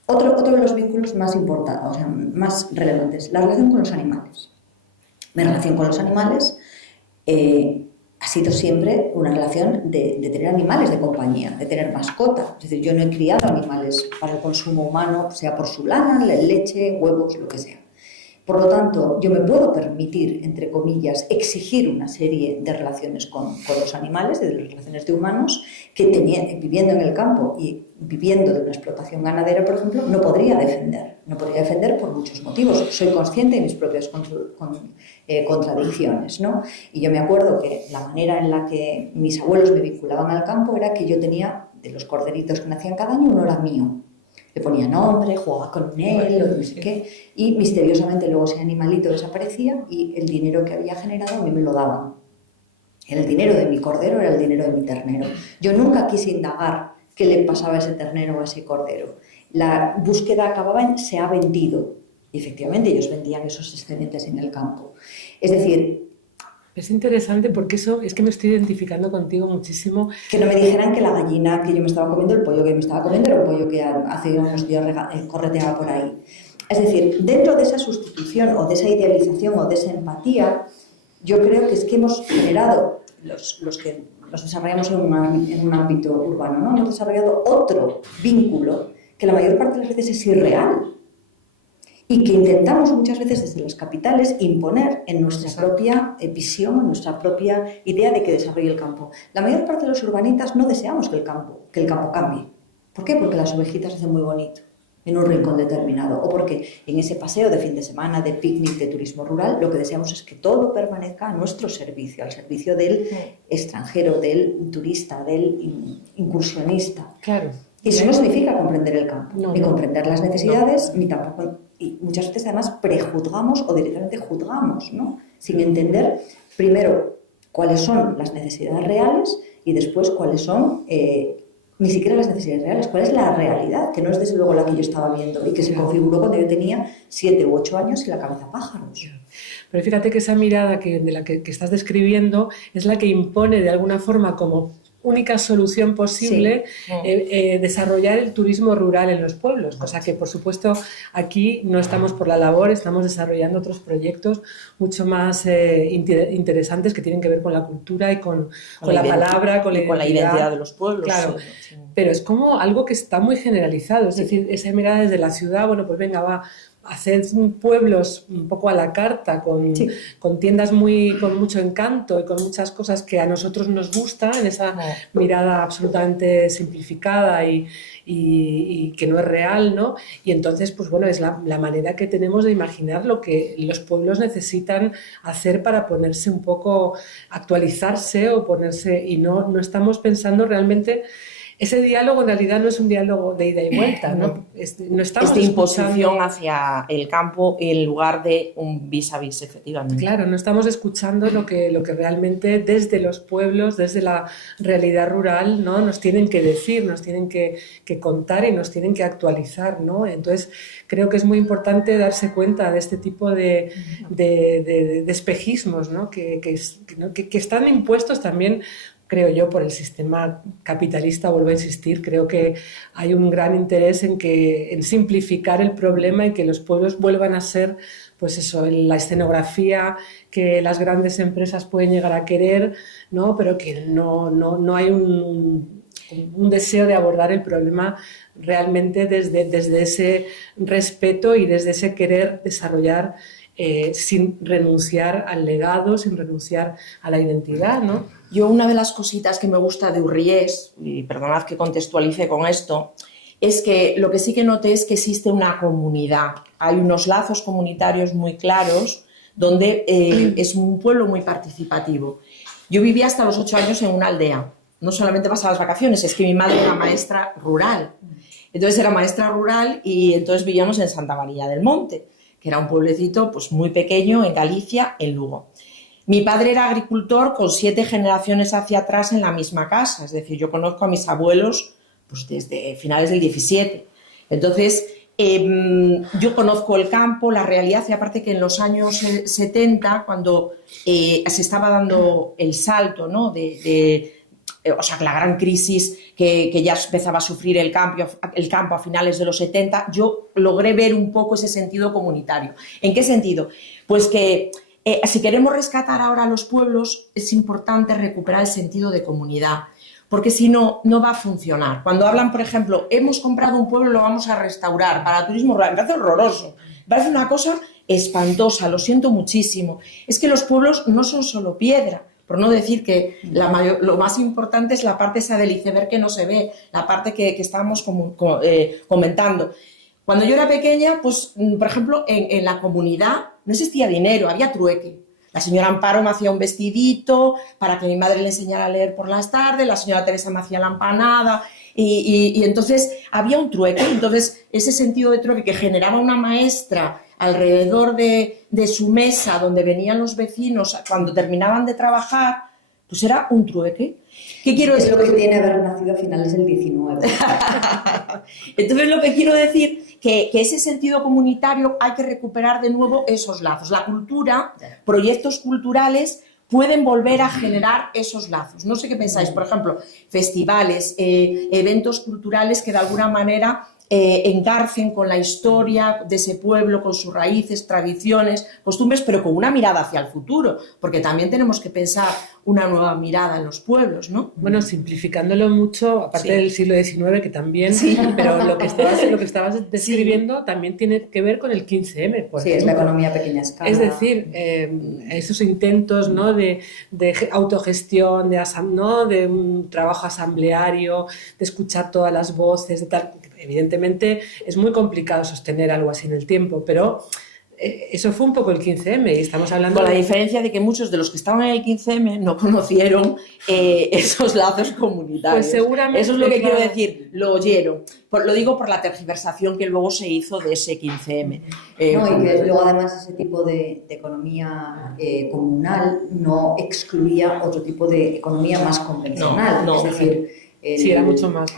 Otro de los vínculos más importantes, o sea, más relevantes, la relación con los animales. Mi relación con los animales ha sido siempre una relación de tener animales de compañía, de tener mascota. Es decir, yo no he criado animales para el consumo humano, sea por su lana, leche, huevos, lo que sea. Por lo tanto, yo me puedo permitir, entre comillas, exigir una serie de relaciones con los animales, de las relaciones de humanos, que viviendo en el campo y viviendo de una explotación ganadera, por ejemplo, no podría defender. No podría defender por muchos motivos. Soy consciente de mis propias contradicciones, ¿no? Y yo me acuerdo que la manera en la que mis abuelos me vinculaban al campo era que yo tenía, de los corderitos que nacían cada año, uno era mío. Le ponía nombre, jugaba con él, o no sé qué, y misteriosamente luego ese animalito desaparecía y el dinero que había generado a mí me lo daban. El dinero de mi cordero era el dinero de mi ternero. Yo nunca quise indagar qué le pasaba a ese ternero o a ese cordero. La búsqueda acababa en se ha vendido. Y efectivamente ellos vendían esos excedentes en el campo. Es decir, es interesante porque eso es que me estoy identificando contigo muchísimo. Que no me dijeran que la gallina que yo me estaba comiendo, el pollo que yo me estaba comiendo, era un pollo que hace unos días correteaba por ahí. Es decir, dentro de esa sustitución o de esa idealización o de esa empatía, yo creo que es que hemos generado, los que nos desarrollamos en un ámbito urbano, ¿no? Hemos desarrollado otro vínculo que la mayor parte de las veces es irreal. Y que intentamos muchas veces desde las capitales imponer en nuestra propia visión, en nuestra propia idea de que desarrolle el campo. La mayor parte de los urbanitas no deseamos que el campo cambie. ¿Por qué? Porque las ovejitas hacen muy bonito en un rincón determinado, o porque en ese paseo de fin de semana, de picnic, de turismo rural, lo que deseamos es que todo permanezca a nuestro servicio, al servicio del extranjero, del turista, del incursionista. Claro. Y eso no significa comprender el campo, ni comprender las necesidades, ni tampoco... Y muchas veces además prejuzgamos o directamente juzgamos, ¿no? Sin entender, primero, cuáles son las necesidades reales y después cuáles son, ni siquiera las necesidades reales, cuál es la realidad, que no es desde luego la que yo estaba viendo y que se configuró cuando yo tenía 7 u 8 años y la cabeza pájaros. Pero fíjate que esa mirada de la que estás describiendo es la que impone de alguna forma como única solución posible desarrollar el turismo rural en los pueblos, cosa que por supuesto aquí no estamos por la labor, estamos desarrollando otros proyectos mucho más interesantes que tienen que ver con la cultura y con la palabra, con la identidad de los pueblos. Claro, sí. Pero es como algo que está muy generalizado, es decir, esa mirada desde la ciudad, bueno, pues venga, va, hacer pueblos un poco a la carta, con tiendas con mucho encanto y con muchas cosas que a nosotros nos gustan, esa mirada absolutamente simplificada y que no es real, ¿no? Y entonces, pues bueno, es la manera que tenemos de imaginar lo que los pueblos necesitan hacer para ponerse un poco, actualizarse o ponerse, y no estamos pensando realmente. Ese diálogo en realidad no es un diálogo de ida y vuelta, ¿no? No estamos de imposición hacia el campo en lugar de un vis a vis, efectivamente. Claro, no estamos escuchando lo que realmente desde los pueblos, desde la realidad rural, ¿no? Nos tienen que decir, nos tienen que contar y nos tienen que actualizar, ¿no? Entonces creo que es muy importante darse cuenta de este tipo de espejismos, ¿no? Que están impuestos también, creo yo, por el sistema capitalista. Vuelvo a insistir, creo que hay un gran interés en simplificar el problema y que los pueblos vuelvan a ser, pues eso, la escenografía que las grandes empresas pueden llegar a querer, ¿no? Pero que no hay un deseo de abordar el problema realmente desde ese respeto y desde ese querer desarrollar sin renunciar al legado, sin renunciar a la identidad, ¿no? Yo, una de las cositas que me gusta de Urries, y perdonad que contextualice con esto, es que lo que sí que noté es que existe una comunidad. Hay unos lazos comunitarios muy claros donde es un pueblo muy participativo. Yo vivía hasta los 8 años en una aldea. No solamente pasaba las vacaciones, es que mi madre era maestra rural. Entonces era maestra rural y entonces vivíamos en Santa María del Monte, que era un pueblecito pues, muy pequeño en Galicia, en Lugo. Mi padre era agricultor con 7 generaciones hacia atrás en la misma casa, es decir, yo conozco a mis abuelos pues, desde finales del 17. Entonces, yo conozco el campo, la realidad, y aparte que en los años 70, cuando se estaba dando el salto, ¿no? O sea, la gran crisis que ya empezaba a sufrir el campo a finales de los 70, yo logré ver un poco ese sentido comunitario. ¿En qué sentido? Pues que si queremos rescatar ahora a los pueblos, es importante recuperar el sentido de comunidad, porque si no, no va a funcionar. Cuando hablan, por ejemplo, hemos comprado un pueblo y lo vamos a restaurar para turismo rural, me parece horroroso, me parece una cosa espantosa, lo siento muchísimo. Es que los pueblos no son solo piedra, por no decir que lo más importante es la parte esa del iceberg que no se ve, la parte que estábamos comentando. Cuando yo era pequeña, pues, por ejemplo, en la comunidad no existía dinero, había trueque. La señora Amparo me hacía un vestidito para que mi madre le enseñara a leer por las tardes, la señora Teresa me hacía la empanada y entonces había un trueque. Entonces ese sentido de trueque que generaba una maestra alrededor de su mesa donde venían los vecinos cuando terminaban de trabajar, pues era un trueque. ¿Qué quiero decir? Es lo que tiene haber nacido a finales del 19. Entonces lo que quiero decir que ese sentido comunitario hay que recuperar de nuevo esos lazos. La cultura, proyectos culturales pueden volver a generar esos lazos. No sé qué pensáis, por ejemplo, festivales, eventos culturales que de alguna manera engarcen con la historia de ese pueblo, con sus raíces, tradiciones, costumbres, pero con una mirada hacia el futuro, porque también tenemos que pensar una nueva mirada en los pueblos, ¿no? Bueno, simplificándolo mucho, aparte del siglo XIX, que también, pero lo que estabas describiendo también tiene que ver con el 15M, por ejemplo. Es la economía a pequeña escala. Es decir, esos intentos, ¿no? de autogestión, de un trabajo asambleario, de escuchar todas las voces, de tal. Evidentemente es muy complicado sostener algo así en el tiempo, pero eso fue un poco el 15M y estamos hablando... Con la diferencia de que muchos de los que estaban en el 15M no conocieron esos lazos comunitarios. Pues seguramente... Eso es lo que quiero decir, lo oyeron. Lo digo por la tergiversación que luego se hizo de ese 15M. Y que luego además ese tipo de economía comunal no excluía otro tipo de economía más convencional. Es decir... era mucho más.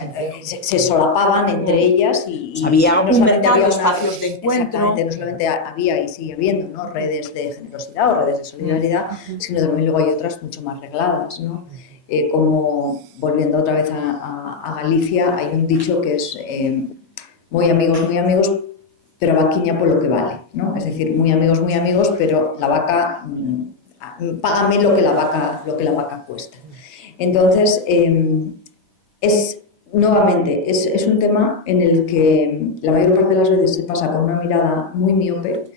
Se solapaban entre ellas y había no un mercado de espacios de encuentro. Exactamente, no solamente había y sigue habiendo, ¿no? redes de generosidad o redes de solidaridad, sino también luego hay otras mucho más regladas, ¿no? como, volviendo otra vez a Galicia, hay un dicho que es muy amigos, pero vaquiña por lo que vale, ¿no? Es decir, muy amigos, pero la vaca, págame lo que la vaca cuesta. Entonces, nuevamente, es un tema en el que la mayor parte de las veces se pasa con una mirada muy miope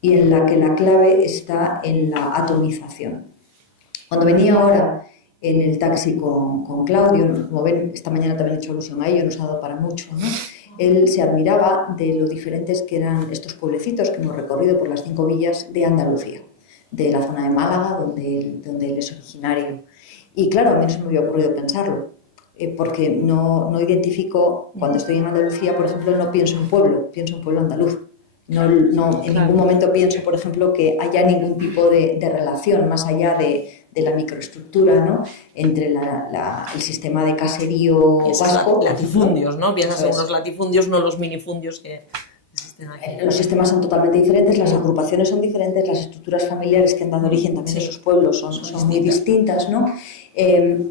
y en la que la clave está en la atomización. Cuando venía ahora en el taxi con Claudio, como ven, esta mañana también he hecho alusión a ello, nos ha dado para mucho, ¿no? Él se admiraba de lo diferentes que eran estos pueblecitos que hemos recorrido por las 5 villas de Andalucía, de la zona de Málaga, donde él es originario. Y claro, a mí no se me había ocurrido pensarlo, porque no identifico, cuando estoy en Andalucía, por ejemplo, no pienso en pueblo, pienso en pueblo andaluz. No, en ningún momento pienso, por ejemplo, que haya ningún tipo de relación más allá de la microestructura, ¿no? Entre el sistema de caserío vasco. Latifundios, ¿no? Piensas en unos latifundios, no los minifundios que existen aquí. Los sistemas son totalmente diferentes, las agrupaciones son diferentes, las estructuras familiares que han dado origen también a esos pueblos son muy distintas, ¿no?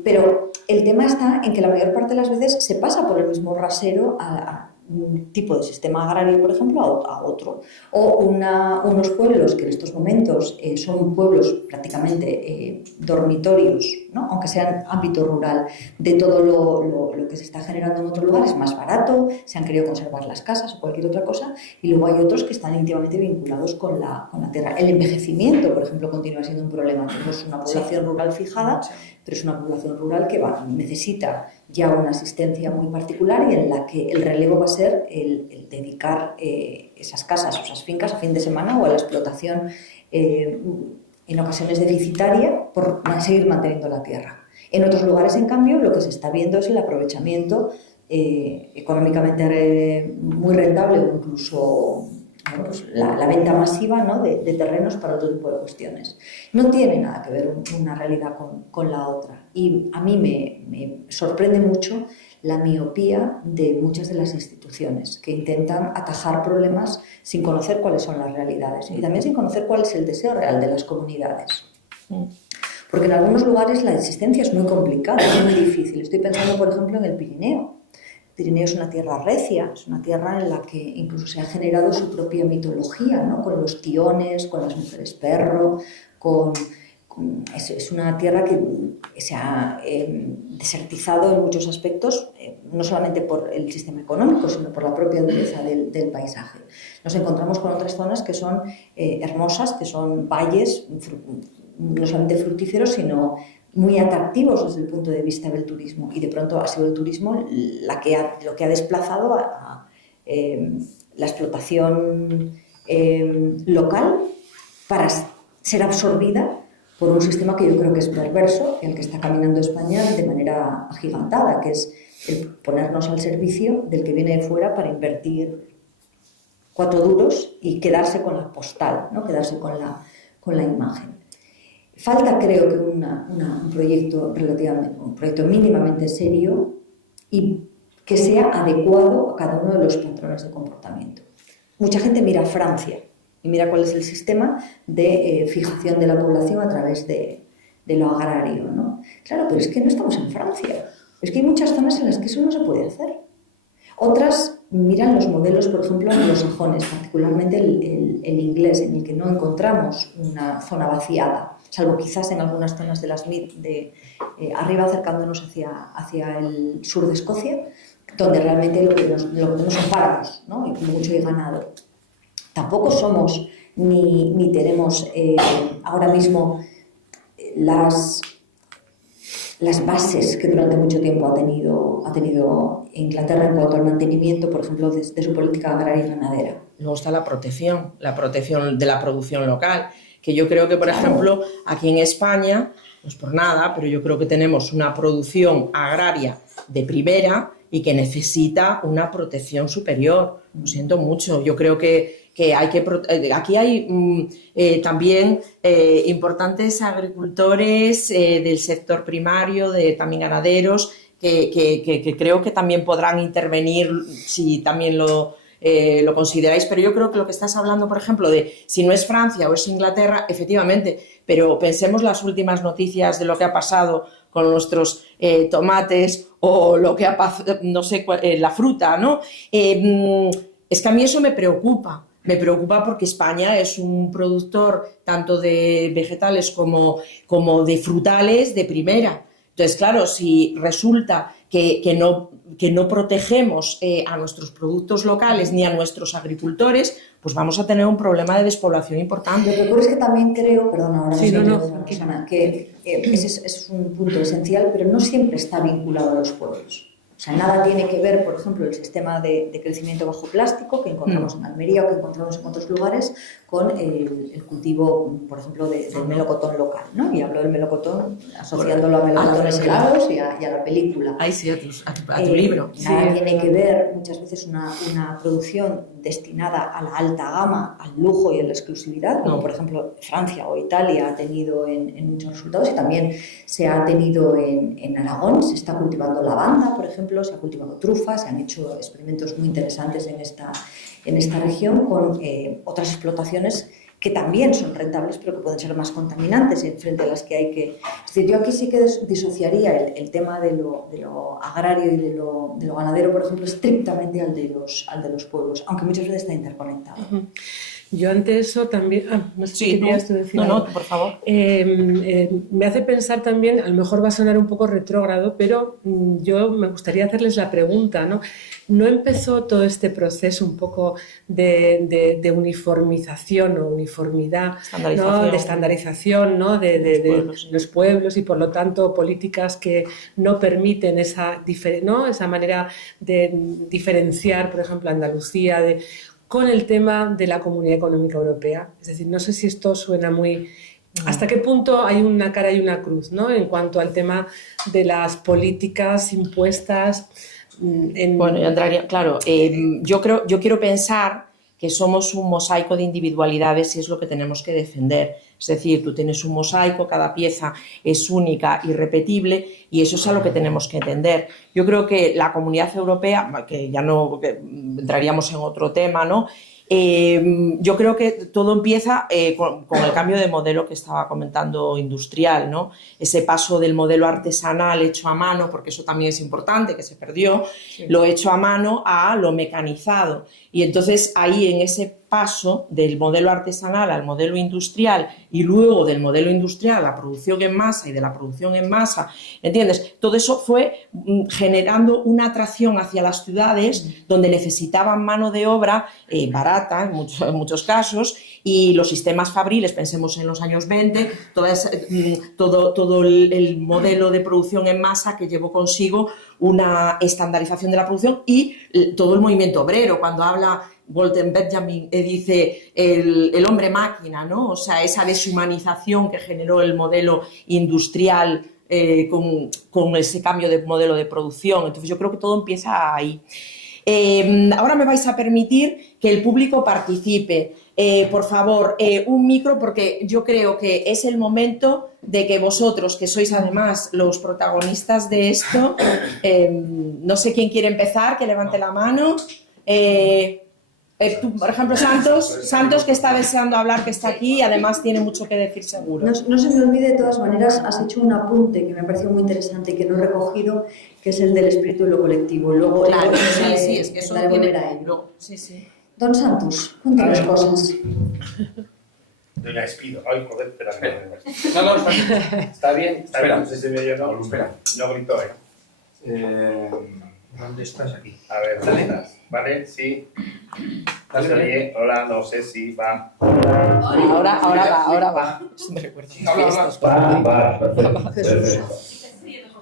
Pero el tema está en que la mayor parte de las veces se pasa por el mismo rasero a un tipo de sistema agrario, por ejemplo, a otro. O unos pueblos que en estos momentos son pueblos prácticamente dormitorios, ¿no? Aunque sean ámbito rural, de todo lo que se está generando en otro lugar, es más barato, se han querido conservar las casas o cualquier otra cosa, y luego hay otros que están íntimamente vinculados con la tierra. El envejecimiento, por ejemplo, continúa siendo un problema. Tenemos una población rural fijada, pero es una población rural que necesita ya una asistencia muy particular y en la que el relevo va a ser el dedicar esas casas o esas fincas a fin de semana o a la explotación en ocasiones deficitaria por seguir manteniendo la tierra. En otros lugares, en cambio, lo que se está viendo es el aprovechamiento económicamente muy rentable o incluso pues la venta masiva, ¿no? de terrenos para otro tipo de cuestiones. No tiene nada que ver una realidad con la otra. Y a mí me sorprende mucho la miopía de muchas de las instituciones que intentan atajar problemas sin conocer cuáles son las realidades y también sin conocer cuál es el deseo real de las comunidades. Porque en algunos lugares la existencia es muy complicada, es muy difícil. Estoy pensando, por ejemplo, en el Pirineo. El Pirineo es una tierra recia, es una tierra en la que incluso se ha generado su propia mitología, ¿no? Con los tiones, con las mujeres perro, es una tierra que se ha desertizado en muchos aspectos, no solamente por el sistema económico, sino por la propia dureza del paisaje. Nos encontramos con otras zonas que son hermosas, que son valles, no solamente fructíferos, sino muy atractivos desde el punto de vista del turismo, y de pronto ha sido el turismo lo que ha desplazado a la explotación local para ser absorbida por un sistema que yo creo que es perverso, en el que está caminando España de manera agigantada, que es el ponernos al servicio del que viene de fuera para invertir 4 duros y quedarse con la postal, ¿no? Quedarse con la imagen. Falta, creo que, un proyecto mínimamente serio y que sea adecuado a cada uno de los patrones de comportamiento. Mucha gente mira a Francia y mira cuál es el sistema de fijación de la población a través de lo agrario, ¿no? Claro, pero es que no estamos en Francia. Es que hay muchas zonas en las que eso no se puede hacer. Otras miran los modelos, por ejemplo, anglosajones, particularmente el inglés, en el que no encontramos una zona vaciada, salvo quizás en algunas zonas de las MID arriba, acercándonos hacia el sur de Escocia, donde realmente lo que tenemos son páramos, ¿no? Y mucho hay ganado. Tampoco somos ni tenemos ahora mismo las bases que durante mucho tiempo ha tenido Inglaterra en cuanto al mantenimiento, por ejemplo, de su política agraria y ganadera. Luego está la protección de la producción local, que yo creo que, por ejemplo, aquí en España, no es por nada, pero yo creo que tenemos una producción agraria de primera y que necesita una protección superior. Lo siento mucho. Yo creo que aquí hay también importantes agricultores del sector primario, también ganaderos, que creo que también podrán intervenir si también lo consideráis, pero yo creo que lo que estás hablando, por ejemplo, de si no es Francia o es Inglaterra, efectivamente, pero pensemos las últimas noticias de lo que ha pasado con nuestros tomates o lo que ha pasado, no sé, la fruta, ¿no? Es que a mí eso me preocupa. Me preocupa porque España es un productor tanto de vegetales como de frutales de primera. Entonces, claro, si resulta que no protegemos a nuestros productos locales ni a nuestros agricultores, pues vamos a tener un problema de despoblación importante. Lo que ocurre es que también creo, perdona, ahora sí, Susana, que ese es un punto esencial, pero no siempre está vinculado a los pueblos. O sea, nada tiene que ver, por ejemplo, el sistema de crecimiento bajo plástico que encontramos en Almería o que encontramos en otros lugares con el cultivo, por ejemplo, del melocotón local, ¿no? Y hablo del melocotón asociándolo a melocotones helados y a la película. Ay, sí, a tu libro. Nada tiene que ver, muchas veces, una producción destinada a la alta gama, al lujo y a la exclusividad, como por ejemplo Francia o Italia ha tenido en muchos resultados, y también se ha tenido en Aragón. Se está cultivando lavanda, por ejemplo, se ha cultivado trufas, se han hecho experimentos muy interesantes en esta región con otras explotaciones que también son rentables, pero que pueden ser más contaminantes frente a las que hay que... Es decir, yo aquí sí que disociaría el tema de lo agrario y de lo ganadero, por ejemplo, estrictamente al de los pueblos, aunque muchas veces está interconectado. Yo ante eso también... no sé si querías tú decir algo. No, por favor. Me hace pensar también, a lo mejor va a sonar un poco retrógrado, pero yo me gustaría hacerles la pregunta, ¿no? ¿No empezó todo este proceso un poco de uniformización o uniformidad, ¿no? De estandarización, ¿no? de los pueblos y por lo tanto políticas que no permiten esa manera de diferenciar, por ejemplo, Andalucía con el tema de la Comunidad Económica Europea? Es decir, no sé si esto suena muy... ¿Hasta qué punto hay una cara y una cruz, ¿no? En cuanto al tema de las políticas impuestas... Bueno, Andrea, claro, yo quiero pensar que somos un mosaico de individualidades y es lo que tenemos que defender. Es decir, tú tienes un mosaico, cada pieza es única, irrepetible, y eso es a lo que tenemos que entender. Yo creo que la Comunidad Europea, que ya no entraríamos en otro tema, ¿no? Yo creo que todo empieza con el cambio de modelo que estaba comentando industrial, ¿no? Ese paso del modelo artesanal hecho a mano, porque eso también es importante, que se perdió, sí. Lo hecho a mano a lo mecanizado. Y entonces ahí en ese paso del modelo artesanal al modelo industrial y luego del modelo industrial a la producción en masa y de la producción en masa, ¿entiendes? Todo eso fue generando una atracción hacia las ciudades donde necesitaban mano de obra barata en muchos casos, y los sistemas fabriles, pensemos en los años 20, todo el modelo de producción en masa que llevó consigo una estandarización de la producción y todo el movimiento obrero. Cuando habla Walter Benjamin, dice el hombre máquina, ¿no? O sea, esa deshumanización que generó el modelo industrial con ese cambio de modelo de producción. Entonces yo creo que todo empieza ahí. Ahora me vais a permitir que el público participe. Por favor, un micro, porque yo creo que es el momento de que vosotros, que sois además los protagonistas de esto, no sé quién quiere empezar, que levante la mano. Tú, por ejemplo, Santos, que está deseando hablar, que está aquí y además tiene mucho que decir seguro. No se me olvide, de todas maneras, has hecho un apunte que me ha parecido muy interesante y que no he recogido, que es el del espíritu de lo colectivo. Luego, claro, sí, es que eso tiene... Sí. Don Santos, cuéntanos cosas. Doña Espido. Ay, joder, espera. No, está bien. Espera, no sé si me oye, no. Espera. No grito, ¿Dónde estás aquí? A ver, ¿dónde estás? ¿Vale? Sí. Dale. Hola, no sé si va. Ahora va. Eso me recuerda. Va, perfecto.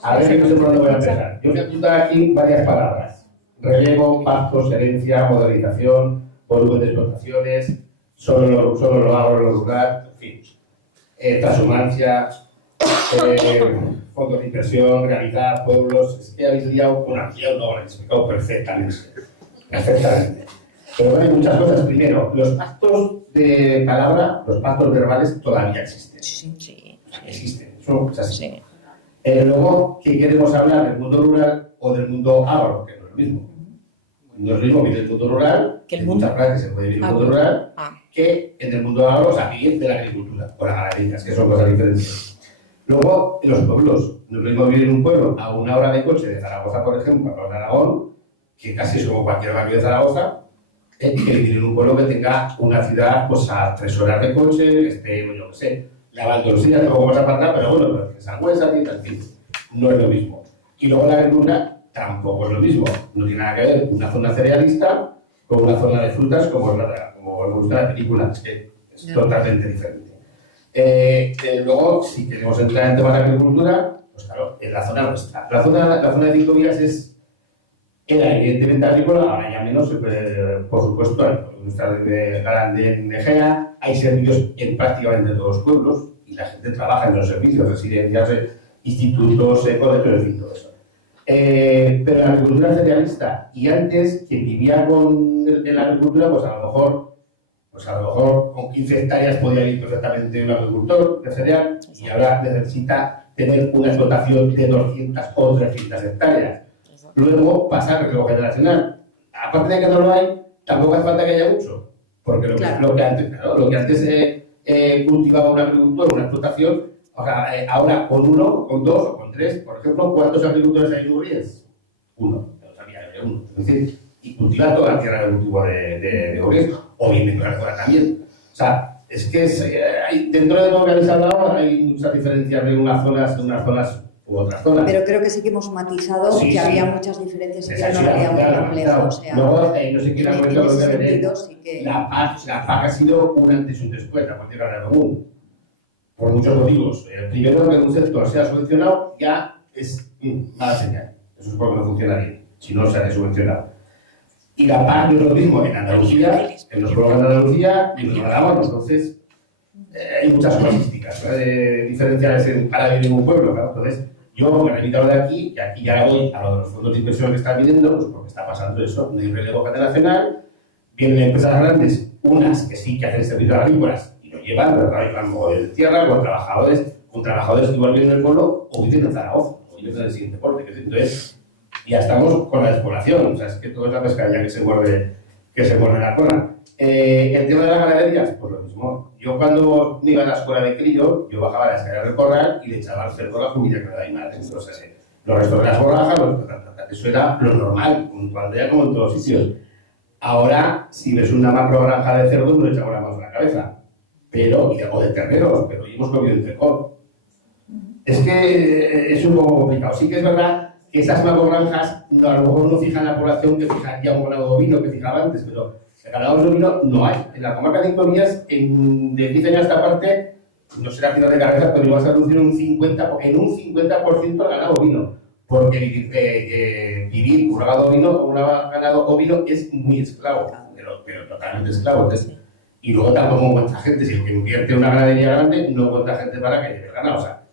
A ver, no sé por dónde voy a empezar. Yo voy a apuntar aquí varias palabras. Relevo, pactos, herencia, modernización, volumen de explotaciones, solo lo hago en lo rural, en fin. Transhumancia, fondos de inversión, realidad, pueblos. Es que habéis liado una guía, no, lo he explicado perfectamente. Pero hay muchas cosas. Primero, los pactos de palabra, los pactos verbales todavía existen. Sí. Existen. Eso es así. Luego, ¿qué queremos hablar? ¿Del mundo rural o del mundo agro? Que no es lo mismo. No es lo mismo vivir en el mundo rural, que el en mundo. muchas partes se puede vivir en el mundo rural, que en el mundo agro, o sea, vivir de la agricultura o las ganaderías, que son cosas diferentes. Luego, en los pueblos, no es lo mismo vivir en un pueblo a 1 hora de coche de Zaragoza, por ejemplo, a Aragón, que casi es como cualquier barrio de Zaragoza, que vivir en un pueblo que tenga una ciudad pues a 3 horas de coche, que esté, yo qué sé, lavando los días, luego vas a apartar, pero bueno, que Sangüesa, y tal, no es lo mismo. Y luego la agricultura tampoco es lo mismo. No tiene nada que ver una zona cerealista con una zona de frutas como me gusta la película, es que es totalmente diferente. Luego, si queremos entrar en temas de agricultura, pues claro, en la zona nuestra. La zona de 5 vías era evidentemente agrícola, ahora ya menos, por supuesto, hay industria grande en Egea, hay servicios en prácticamente todos los pueblos y la gente trabaja en los servicios, residencias, institutos, colegios, en fin, todo eso. Pero la agricultura cerealista, y antes, quien vivía en la agricultura, pues a lo mejor con 15 hectáreas podía vivir perfectamente un agricultor de cereal y ahora necesita tener una explotación de 200 o 300 hectáreas. Luego pasar el relevo generacional. Aparte de que no lo hay, tampoco hace falta que haya mucho, porque lo que antes cultivaba un agricultor, una explotación, ahora con 1, con 2 o con 3, por ejemplo, ¿cuántos agricultores hay en Uriés? 1, no sabía, había 1. Es decir, y cultiva toda la tierra de cultivo de Uriés, o bien de Claracola también. O sea, es que dentro de lo que habéis hablado hay muchas diferencias de unas zonas u otras zonas. Pero creo que sí que hemos matizado que había muchas diferencias y que era una realidad muy compleja. O sea, luego, no sé quién ha comentado lo que la PAC ha sido un antes y un después, la política agraria común, por muchos motivos. Primero, que un sector sea subvencionado ya es mala señal. Eso es porque no funciona bien, si no se ha subvencionado. Y la PAC no es lo mismo en Andalucía, en los pueblos de Andalucía y en los Aragón. Entonces, hay muchas casuísticas diferenciales para vivir en un pueblo. Claro. Entonces, yo me remito a lo de aquí, y aquí ya voy a lo de los fondos de inversión que están viniendo, pues porque está pasando eso, no hay relevo generacional, vienen empresas grandes, unas que sí que hacen servicios agrícolas y lo llevan, pero claro, llevan mogollón de tierra con trabajadores que igual viven en el pueblo o viven en Zaragoza, o viven en el siguiente porte. Entonces, ya estamos con la despoblación, o sea, es que todo es la pescadilla que se muerde la cola. El tema de las ganaderías, pues lo mismo. Yo cuando me iba a la escuela de crío, yo bajaba la escalera del corral y le echaba al cerdo la comida que me da mi madre. Entonces, los restos de las borrajas, eso era lo normal, en tu aldea como en todos los sitios. Ahora, si ves una macro granja de cerdo, no le echamos la mano a la cabeza. O de terneros, pero hoy hemos comido entrecot. Es que es un poco complicado. Sí que es verdad que esas macrogranjas a lo mejor no fijan la población que fijaría un ganado bovino que fijaba antes, pero el ganado bovino no hay. En la comarca de 5 vías, de 10 años a esta parte, no será final de carrera, pero igual se ha reducido en un 50% el ganado bovino. Porque vivir un ganado bovino es muy esclavo, pero totalmente esclavo. Entonces, y luego tampoco encuentra gente. Si el que invierte en una ganadería grande no encuentra gente para que lleve el ganado. O sea,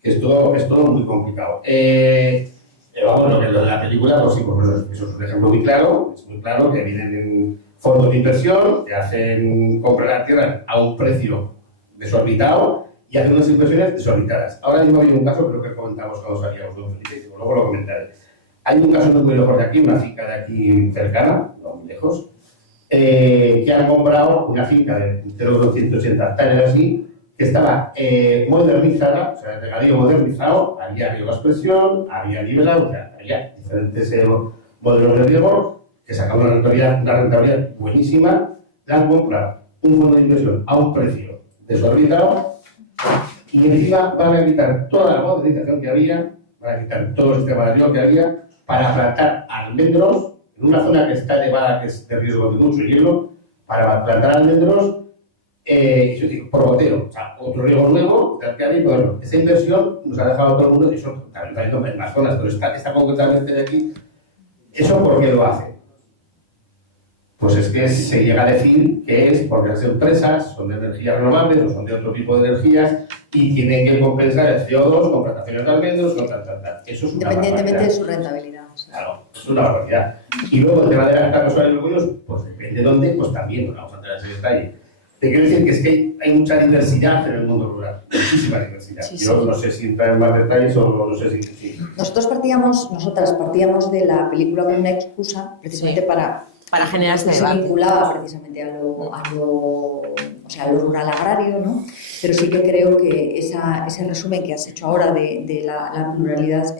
que es todo muy complicado. Vamos, lo de la película, pues sí, pues eso es un ejemplo muy claro. Es muy claro que vienen en fondos de inversión, que compran la tierra a un precio desorbitado y hacen unas inversiones desorbitadas. Ahora mismo hay un caso, creo que comentamos cuando salíamos de un Felipe, luego lo comentaré. Hay un caso muy lejos de aquí, una finca de aquí cercana, no muy lejos, que han comprado una finca de 180 hectáreas así, que estaba modernizada, o sea, el regadío modernizado, había riego-aspersión, había nivelado, o sea, había diferentes modelos de riego que sacaban una rentabilidad buenísima. Le han comprado un fondo de inversión a un precio desorbitado y encima van a quitar toda la modernización que había, van a quitar todo el sistema de riego que había para plantar almendros en una zona que está elevada, que es de riesgo de mucho hielo, para plantar almendros por gotero, o sea, otro riego nuevo, bueno, esa inversión nos ha dejado a todo el mundo, y eso también en las zonas, pero está concretamente de aquí. ¿Eso por qué lo hace? Pues es que se llega a decir que es porque las empresas son de energías renovables o son de otro tipo de energías y tienen que compensar el CO2 con plantaciones de almendros, con tal. Eso es una independientemente de su rentabilidad. Claro, es una barbaridad. Y luego el tema de las cargas horarias y los pues depende de dónde, pues también, no vamos a entrar en ese detalle. Te quiero decir que es que hay mucha diversidad en el mundo rural, muchísima diversidad. Sí, Yo no sé si entrar en más detalles o no sé si... Nosotras partíamos de la película como una excusa precisamente para generar este se debate. vinculaba precisamente a lo rural agrario, ¿no? Pero sí que creo que ese resumen que has hecho ahora de la pluralidad,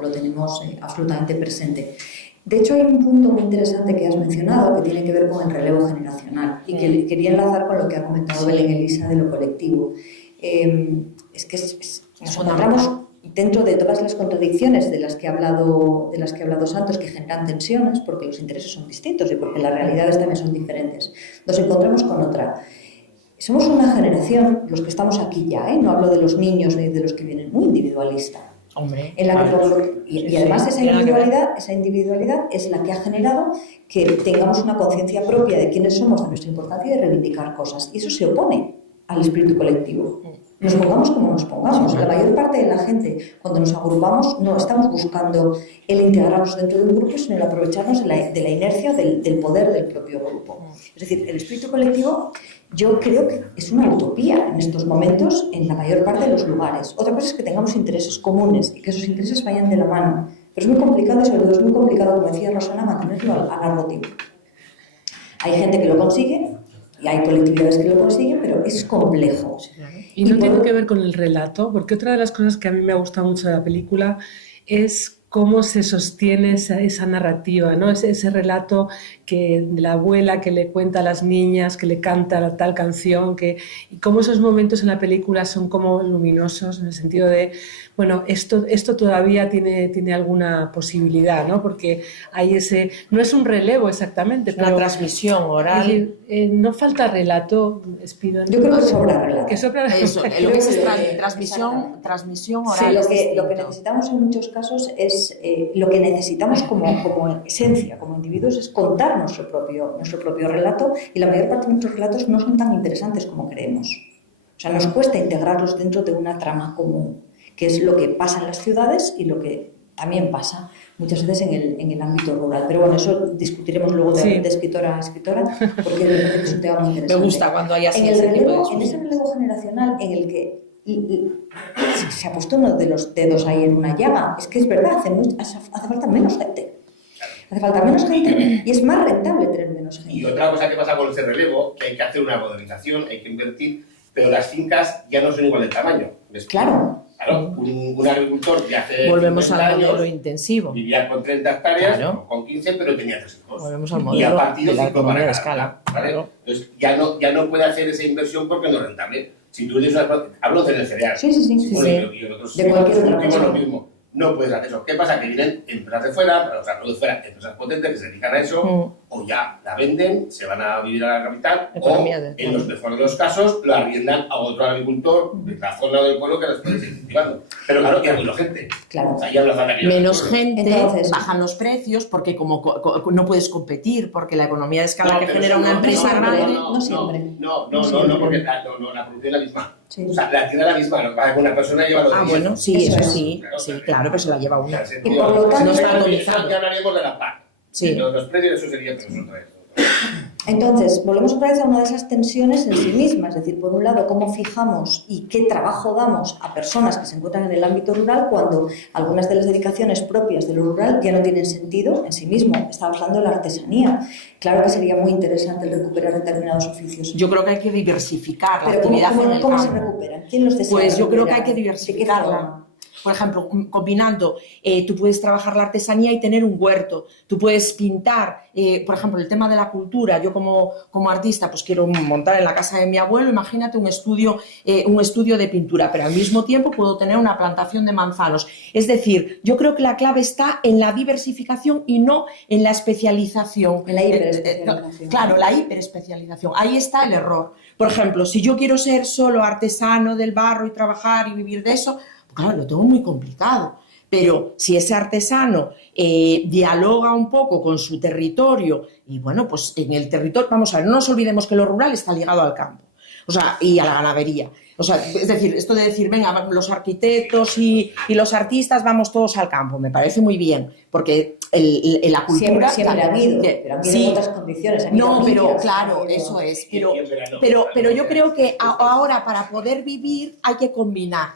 lo tenemos absolutamente presente. De hecho, hay un punto muy interesante que has mencionado que tiene que ver con el relevo generacional y que quería enlazar con lo que ha comentado Belén Elisa de lo colectivo. Es que nos encontramos dentro de todas las contradicciones de las que ha hablado Santos, que generan tensiones porque los intereses son distintos y porque las realidades también son diferentes. Nos encontramos con otra. Somos una generación, los que estamos aquí ya, no hablo de los niños ni de los que vienen, muy individualista. Hombre, En la que y además esa individualidad es la que ha generado que tengamos una conciencia propia de quiénes somos, de nuestra importancia y de reivindicar cosas. Y eso se opone al espíritu colectivo. Nos pongamos como nos pongamos. La mayor parte de la gente, cuando nos agrupamos, no estamos buscando el integrarnos dentro de un grupo, sino el aprovecharnos de la inercia del poder del propio grupo. Es decir, el espíritu colectivo yo creo que es una utopía en estos momentos en la mayor parte de los lugares. Otra cosa es que tengamos intereses comunes y que esos intereses vayan de la mano. Pero es muy complicado y sobre todo es muy complicado, como decía Rosana, mantenerlo a largo tiempo. Hay gente que lo consigue y hay colectividades que lo consiguen, pero es complejo. Y no tiene que ver con el relato, porque otra de las cosas que a mí me ha gustado mucho de la película es cómo se sostiene esa narrativa, ¿no? Ese relato de la abuela que le cuenta a las niñas, que le canta la tal canción, y cómo esos momentos en la película son como luminosos en el sentido de, bueno, esto todavía tiene alguna posibilidad, ¿no? Porque hay no es un relevo exactamente, pero una transmisión oral. Es decir, no falta relato, Espino. Yo creo que sobra relato. Que sobra Eso, lo que es transmisión oral. Sí, lo que necesitamos en muchos casos es lo que necesitamos como esencia, como individuos, es contar nuestro propio relato, y la mayor parte de nuestros relatos no son tan interesantes como creemos. O sea, nos cuesta integrarlos dentro de una trama común, que es lo que pasa en las ciudades y lo que también pasa muchas veces en el ámbito rural. Pero bueno, eso discutiremos luego de escritora a escritora, porque me parece que es un tema muy interesante. Me gusta cuando hay así en ese relevo generacional en el que se ha puesto uno de los dedos ahí en una llaga. Es que es verdad, hace falta menos gente. Hace falta menos gente y es más rentable tener menos gente. Y otra cosa que pasa con ese relevo, que hay que hacer una modernización, hay que invertir, pero las fincas ya no son igual de tamaño. Claro. Claro, un agricultor que hace volvemos al años modelo intensivo. Vivía con 30 hectáreas, Claro. con 15, pero tenía 3 hijos. Volvemos al Y modelo a partir de la 5 economía para de cada, escala. ¿vale? Claro. Entonces ya no puede hacer esa inversión porque no es rentable. Si tú tienes hablo del cereal. Sí. Bueno, y otros De cualquier otra cultivos cosa. lo mismo. No puedes hacer eso. ¿Qué pasa? Que vienen empresas de fuera, o sea, no de fuera, empresas potentes que se dedican a eso, o ya la venden, se van a vivir a la capital, en los mejores de los casos, lo arriendan a otro agricultor de la zona del pueblo que las puede seguir cultivando. Pero claro, ya menos gente. Claro. O sea, ya Menos gente, entonces, bajan los precios porque como no puedes competir, porque la economía de escala que pero genera eso una empresa grande... No siempre. No, porque la producción es la misma. Sí. O sea, la tierra es la misma, lo que pasa es que una persona lleva los días. Bueno, sí, Eso eso es. sí, claro, pero se la lleva una. Y por lo tanto, no está ya atomizado. hablaríamos de la PAC. Sí. Los precios, eso sería otra vez. Entonces, volvemos otra vez a una de esas tensiones en sí mismas, es decir, por un lado, cómo fijamos y qué trabajo damos a personas que se encuentran en el ámbito rural cuando algunas de las dedicaciones propias de lo rural ya no tienen sentido en sí mismo. Estamos hablando de la artesanía. Claro que sería muy interesante el recuperar determinados oficios. Yo creo que hay que diversificar la Pero actividad en el ¿cómo se campo. recuperan? ¿Quién los desea Pues yo creo que recuperar? hay que ¿De qué diversificarla. forma? Por ejemplo, combinando, tú puedes trabajar la artesanía y tener un huerto, tú puedes pintar, por ejemplo, el tema de la cultura. Yo como artista pues quiero montar en la casa de mi abuelo, imagínate un estudio de pintura, pero al mismo tiempo puedo tener una plantación de manzanos. Es decir, yo creo que la clave está en la diversificación y no en la especialización. En la hiperespecialización. Claro, la hiperespecialización. Ahí está el error. Por ejemplo, si yo quiero ser solo artesano del barro y trabajar y vivir de eso, claro, lo tengo muy complicado, pero si ese artesano dialoga un poco con su territorio y bueno, pues en el territorio, vamos a ver, no nos olvidemos que lo rural está ligado al campo, o sea, y a la ganadería. O sea, es decir, esto de decir, venga, los arquitectos y los artistas vamos todos al campo, me parece muy bien, porque la cultura... Siempre han ido, pero han ido en otras condiciones. No, pero claro, eso es. Pero yo creo que ahora para poder vivir hay que combinar.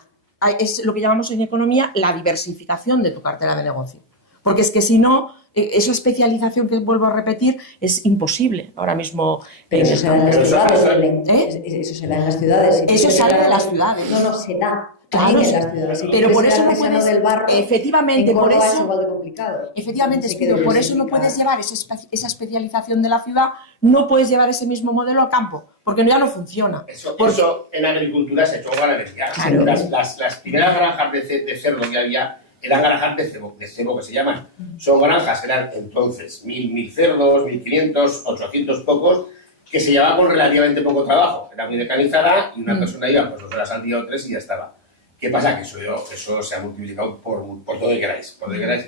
Es lo que llamamos en economía la diversificación de tu cartera de negocio. Porque es que si no, esa especialización que vuelvo a repetir es imposible ahora mismo. Pero eso se da en las ciudades, Belén. ¿Eh? Eso se da en las ciudades. Eso sale de las ciudades. No, se da. Claro, en las ciudades. pero por eso no puedes, del barrio, efectivamente, por eso, es igual de complicado. Efectivamente, por eso no puedes llevar esa especialización de la ciudad, no puedes llevar ese mismo modelo al campo, porque ya no funciona. Eso en agricultura se ha hecho ganadería. Claro. Las primeras granjas de cerdo que había eran granjas de cebo que se llaman. Son granjas, eran entonces 1.000 cerdos, 1.500, 800 pocos, que se llevaban con relativamente poco trabajo. Era muy mecanizada y una persona iba pues 2 horas al día o 3 y ya estaba. ¿Qué pasa? Que eso se ha multiplicado por todo lo que queráis,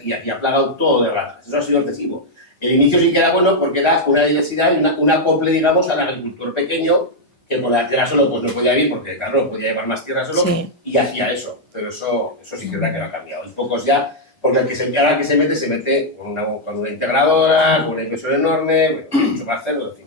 y ha plagado todo de granjas. Eso ha sido excesivo. El inicio sí que era bueno porque da una diversidad y un acople, digamos, al agricultor pequeño, que con la tierra solo pues no podía vivir porque, claro, no podía llevar más tierra solo, sí. Y hacía eso. Pero eso sí que es verdad que lo ha cambiado. Y pocos ya, porque ahora que se mete con una integradora, con una impresora enorme, mucho más cerdo, en fin.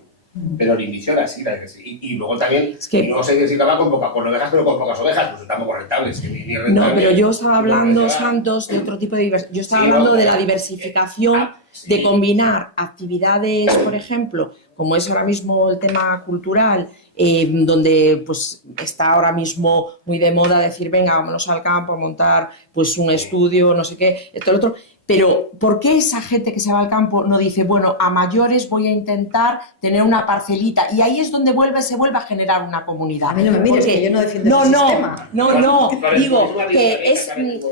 Pero la inicio era así, y luego también, no sé si acaba con ovejas, pero con pocas ovejas, pues estamos rentables. No, pero yo estaba hablando, Santos, de otro tipo de diversificación. Yo estaba hablando de la diversificación, de combinar actividades, por ejemplo, como es ahora mismo el tema cultural, donde pues está ahora mismo muy de moda decir, venga, vámonos al campo a montar pues un estudio, no sé qué, esto, lo otro. Pero, ¿por qué esa gente que se va al campo no dice, bueno, a mayores voy a intentar tener una parcelita? Y ahí es donde se vuelve a generar una comunidad. A mí no me mires, que yo no defiendo ese sistema. No, digo que es...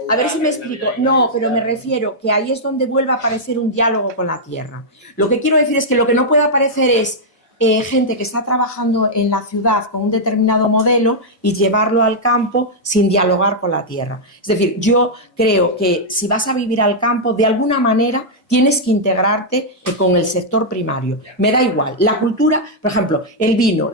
A ver si me explico. No, pero me refiero que ahí es donde vuelve a aparecer un diálogo con la tierra. Lo que quiero decir es que lo que no puede aparecer es gente que está trabajando en la ciudad con un determinado modelo y llevarlo al campo sin dialogar con la tierra. Es decir, yo creo que si vas a vivir al campo, de alguna manera tienes que integrarte con el sector primario. Me da igual. La cultura, por ejemplo, el vino,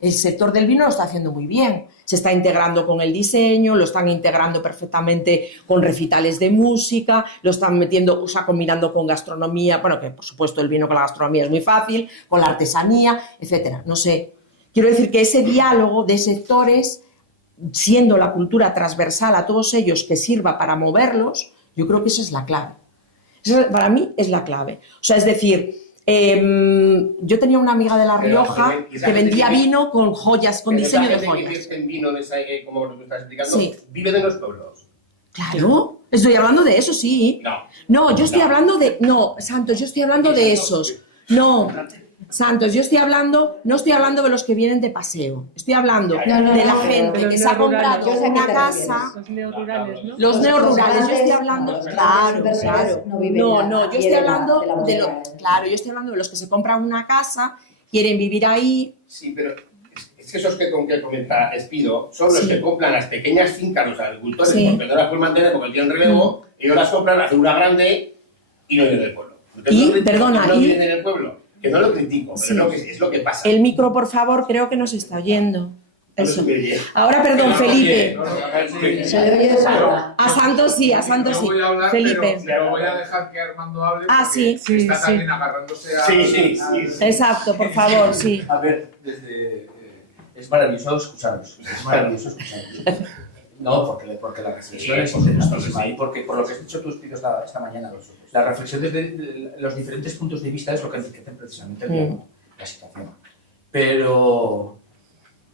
el sector del vino lo está haciendo muy bien. Se está integrando con el diseño, lo están integrando perfectamente con recitales de música, lo están metiendo, combinando con gastronomía, bueno, que por supuesto el vino con la gastronomía es muy fácil, con la artesanía, etcétera. No sé. Quiero decir que ese diálogo de sectores, siendo la cultura transversal a todos ellos que sirva para moverlos, yo creo que esa es la clave. Eso para mí es la clave. O sea, es decir, yo tenía una amiga de La Rioja que vendía vino con joyas, con diseño de joyas. Que piensa en vino, como tú estás explicando, sí. Vive de los pueblos. Claro, estoy hablando de eso, sí. No, yo estoy hablando de... No, Santos, yo estoy hablando de esos. No, Santos, yo no estoy hablando de los que vienen de paseo. Estoy hablando de la gente que se ha comprado una casa. Los neorurales, ¿no? Los neorurales, yo estoy hablando... Claro. No, yo estoy hablando de los que se compran una casa, quieren vivir ahí. Sí, pero es que esos que comenta Espido son los que compran las pequeñas fincas, los agricultores, porque no las pueden mantener porque tienen relevo, ellos las compran, hacen una grande y no viven del pueblo. No viven en el pueblo. Que no lo critico, pero es lo que pasa. El micro, por favor, creo que nos está oyendo. Eso. Ahora, perdón, Felipe. Se le oye de salva. A Santos sí. Voy a hablar, Felipe. Pero voy a dejar que Armando hable sí. Está también agarrándose a... Sí. Exacto, por favor, sí. A ver, es maravilloso escucharos. No, porque la reflexión es interesantísima y porque por lo que has dicho tú, Espido, esta mañana, la reflexión desde los diferentes puntos de vista es lo que enriquecen precisamente la situación.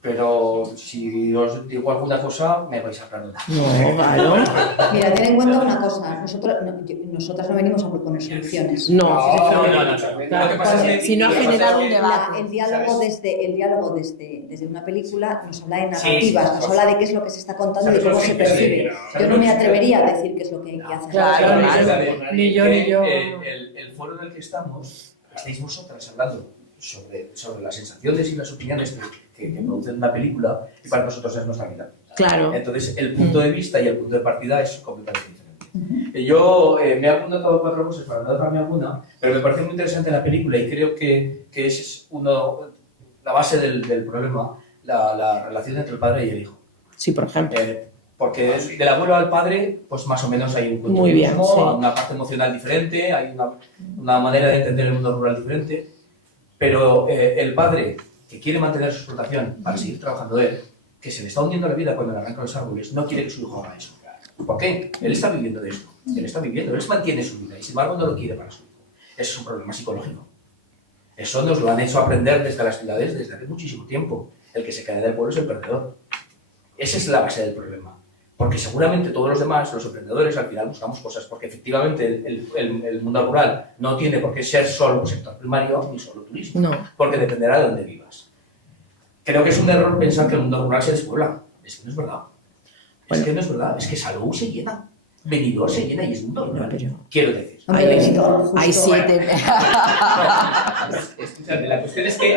Pero si os digo alguna cosa, me vais a perdonar. No, claro. Mira, ten en cuenta una cosa, nosotras no venimos a proponer soluciones. No. Lo que pasa es que si no ha generado un debate. El diálogo desde una película nos habla de narrativas, nos habla de qué es lo que se está contando y de cómo se percibe. Yo no me atrevería a decir qué es lo que hay que hacer. Claro. Ni yo. El foro en el que estáis vosotras hablando sobre las sensaciones y las opiniones que producen una película, y para nosotros es nuestra vida. Claro. Entonces, el punto de vista y el punto de partida es completamente diferente. Yo me he apuntado 4 cosas para no dejarme alguna, pero me parece muy interesante la película y creo que es la base del problema, la relación entre el padre y el hijo. Sí, por ejemplo. Porque del abuelo al padre, pues más o menos hay un Muy bien, continuismo, sí. una parte emocional diferente, hay una manera de entender el mundo rural diferente, pero el padre que quiere mantener su explotación para seguir trabajando él, que se le está hundiendo la vida cuando le arrancan los árboles, no quiere que su hijo haga eso. ¿Por qué? Él está viviendo de esto, él mantiene su vida y sin embargo no lo quiere para su hijo. Ese es un problema psicológico. Eso nos lo han hecho aprender desde las ciudades desde hace muchísimo tiempo. El que se queda del pueblo es el perdedor. Esa es la base del problema. Porque seguramente todos los demás, los emprendedores, al final buscamos cosas, porque efectivamente el mundo rural no tiene por qué ser solo sector primario ni solo turismo, No. porque dependerá de dónde vivas. Creo que es un error pensar que el mundo rural se despuebla. Es que no es verdad. Bueno. Es que no es verdad. Es que Salou se llena. Benidorm se llena y es mundo rural. Pero- Quiero decir. Hombre, Benidorm, justo. Hay 7. Escuchadme, la cuestión es que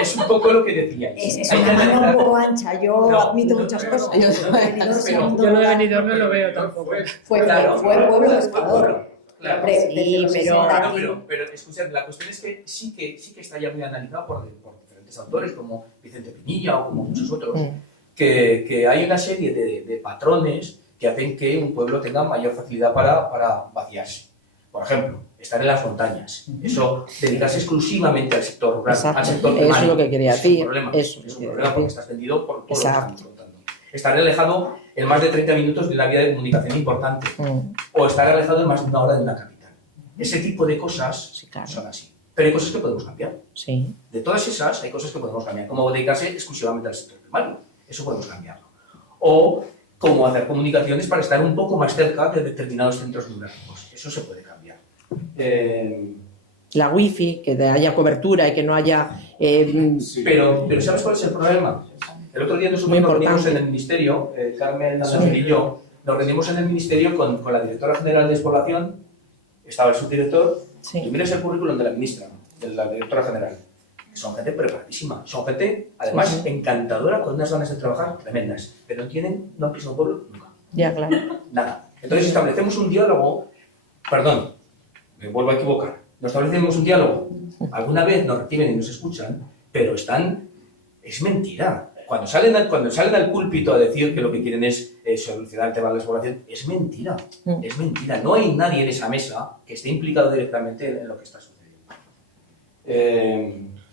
es un poco lo que decíais. Es Hay que una mano un analizar- poco ancha, yo No, admito no, muchas pero- cosas. pero- Benidorm, Yo lo de Benidorm no lo veo tampoco. Fue pueblo pescador. Claro. Hombre, Sí, desde los pero- 60 No, aquí. pero escuchad, la cuestión es que sí que está ya muy analizado por diferentes autores, como Vicente Pinilla o como muchos otros, que hay una serie de patrones que hacen que un pueblo tenga mayor facilidad para vaciarse. Por ejemplo, estar en las montañas. Eso, dedicarse exclusivamente al sector rural, Exacto. al sector Eso primario. es lo que quería decir. Es un problema, Eso es es un lo que problema quería porque decir. estás vendido por todo lo que Exacto. estamos contando. Estar alejado en más de 30 minutos de una vía de comunicación importante. Mm. O estar alejado en más de una hora de una capital. Ese tipo de cosas Sí, claro. son así. Pero hay cosas que podemos cambiar. Sí. De todas esas, hay cosas que podemos cambiar, como dedicarse exclusivamente al sector primario. Eso podemos cambiarlo. O como hacer comunicaciones para estar un poco más cerca de determinados centros neurálgicos. Eso se puede cambiar. La wifi, que haya cobertura y que no haya... Pero ¿sabes cuál es el problema? El otro día nosotros Muy nos reunimos importante. en el Ministerio, Carmen Nández y yo, nos reunimos en el Ministerio con la Directora General de Despoblación, estaba el subdirector, Sí. y miras el currículum de la ministra, de la Directora General. Son gente preparadísima, son gente, además, Sí, sí. encantadora, con unas ganas de trabajar tremendas, pero no pisan un pueblo nunca, Ya, claro. nada. Entonces establecemos un diálogo, perdón, me vuelvo a equivocar, nos establecemos un diálogo, alguna vez nos reciben y nos escuchan, pero es mentira. Cuando salen al púlpito a decir que lo que quieren es solucionar el tema de la despoblación, es mentira, es mentira. No hay nadie en esa mesa que esté implicado directamente en lo que está sucediendo.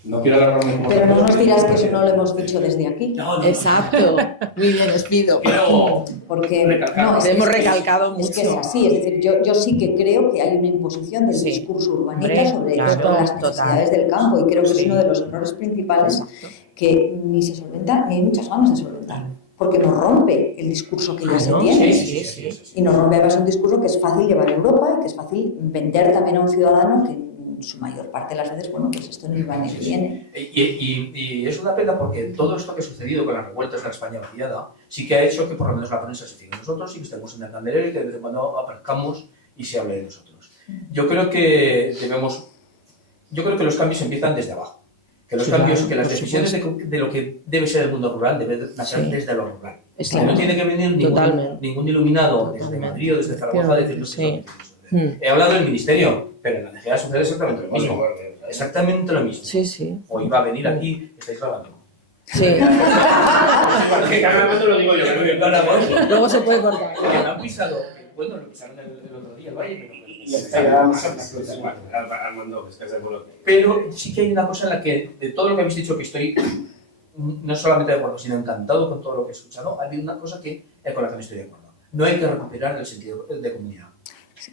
No quiero alargarme mucho. Pero no nos dirás que eso no lo hemos dicho desde aquí. No, no. Exacto. Muy bien, os pido. Quiero Porque recalcar. es- Hemos es- recalcado es que es mucho. así, es decir, yo sí que creo que hay una imposición del Sí. discurso urbanita Hombre, sobre claro, todas las total. necesidades del campo y creo que es Sí. uno de los errores principales Exacto. que ni se solventa ni hay muchas ganas de solventar, porque nos rompe el discurso que ya se ¿no? tiene. Sí. Y nos rompe además un discurso que es fácil llevar a Europa y que es fácil vender también a un ciudadano que en su mayor parte de las veces, bueno, pues esto ni va ni viene. Y es una pena porque todo esto que ha sucedido con las revueltas de la España vaciada sí que ha hecho que por lo menos la prensa se fije en nosotros y que estemos en el candelero y que de vez en cuando aparezcamos y se hable de nosotros. Yo creo que los cambios empiezan desde abajo. Que los Sí, cambios, claro, que las por decisiones supuesto. de lo que debe ser el mundo rural deben nacer Sí. desde lo rural. Es Que claro. no tiene que venir Totalmente. ningún iluminado desde Totalmente. Madrid o desde Zaragoza a decirnos Sí. qué es lo que tiene que suceder. He hablado del ministerio, pero en la DGA sucede exactamente lo mismo. Exactamente lo mismo. Sí. O iba a venir aquí, estáis grabando. Sí. Porque claramente lo digo yo. Luego se puede cortar. Porque me han pisado, bueno, lo pisaron el otro día, el Valle, Armando, estás de acuerdo. pero sí que hay una cosa en la que, de todo lo que habéis dicho, que estoy no solamente de acuerdo, sino encantado con todo lo que he escuchado, ha habido una cosa con la que no estoy de acuerdo. No hay que recuperar el sentido de comunidad.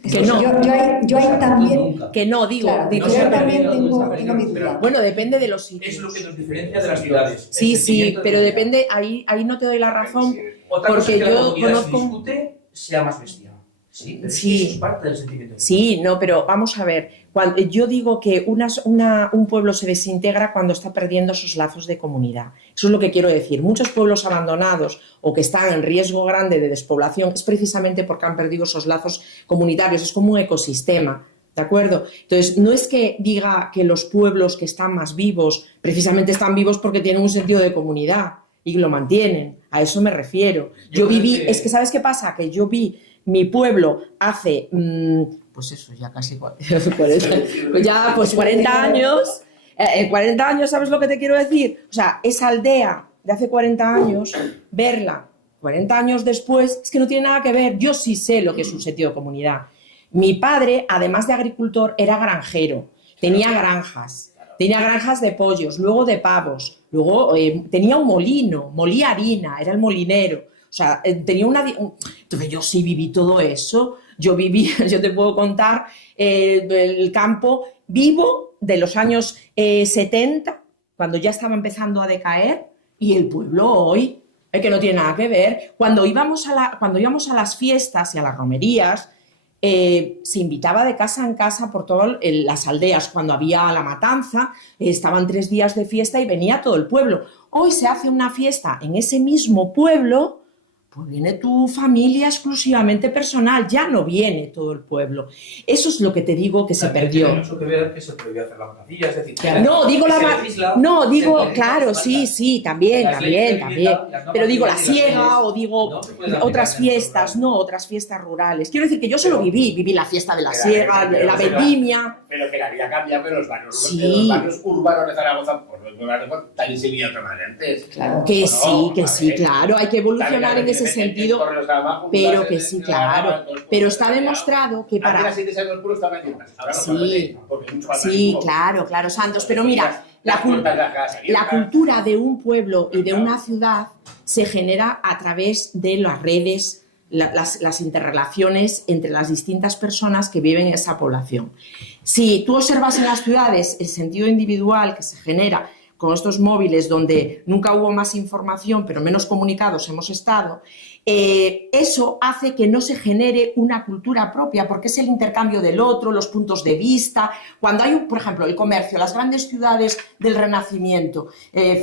Que no. Yo ahí también, Nunca. Que no, digo. claro, digo, no se yo ha también perdido, no se ha tengo mi perdido, duda. bueno, depende de los sitios. Es lo que nos diferencia de las ciudades. Sí, el sí, sentimiento de pero comunidad. depende, ahí no te doy la razón. Otra cosa porque es que la yo comunidad conozco- se discute, sea más bestia. Sí, pero Sí. eso es parte del sentimiento. Sí, no, pero vamos a ver. Yo digo que un pueblo se desintegra cuando está perdiendo sus lazos de comunidad. Eso es lo que quiero decir. Muchos pueblos abandonados o que están en riesgo grande de despoblación es precisamente porque han perdido esos lazos comunitarios. Es como un ecosistema, ¿de acuerdo? Entonces, no es que diga que los pueblos que están más vivos precisamente están vivos porque tienen un sentido de comunidad y lo mantienen. A eso me refiero. Yo Yo creo viví, que- es que ¿sabes qué pasa? Que yo vi mi pueblo hace, pues eso, ya casi 40 años. 40 años, ¿sabes lo que te quiero decir? O sea, esa aldea de hace 40 años, verla 40 años después, es que no tiene nada que ver. Yo sí sé lo que es un sentido de comunidad. Mi padre, además de agricultor, era granjero, tenía granjas de pollos, luego de pavos, luego tenía un molino, molía harina, era el molinero. O sea, tenía entonces yo sí viví todo eso. Yo te puedo contar el campo vivo de los años 70, cuando ya estaba empezando a decaer, y el pueblo hoy, que no tiene nada que ver. Cuando íbamos a las fiestas y a las romerías, se invitaba de casa en casa por todas las aldeas. Cuando había la matanza, estaban 3 días de fiesta y venía todo el pueblo. Hoy se hace una fiesta en ese mismo pueblo, pues viene tu familia exclusivamente personal, ya no viene todo el pueblo. Eso es lo que te digo que también se perdió. Tiene mucho que ver que se prohibió hacer la matanza, es decir, claro, sí, también. Pero digo la siega o digo otras fiestas, otras fiestas rurales. Quiero decir que yo solo viví la fiesta de la siega, la vendimia. Pero que la vida cambia, pero los barrios urbanos de Zaragoza, también se vivía de otra manera antes. Claro que sí, claro, hay que evolucionar en ese sentido, pero que sí, claro. Pero está demostrado que para... Sí, claro, Santos, pero mira, la cultura de un pueblo y de una ciudad se genera a través de las redes, las interrelaciones entre las distintas personas que viven en esa población. Si tú observas en las ciudades el sentido individual que se genera con estos móviles donde nunca hubo más información, pero menos comunicados hemos estado, eso hace que no se genere una cultura propia, porque es el intercambio del otro, los puntos de vista. Cuando hay, por ejemplo, el comercio, las grandes ciudades del Renacimiento,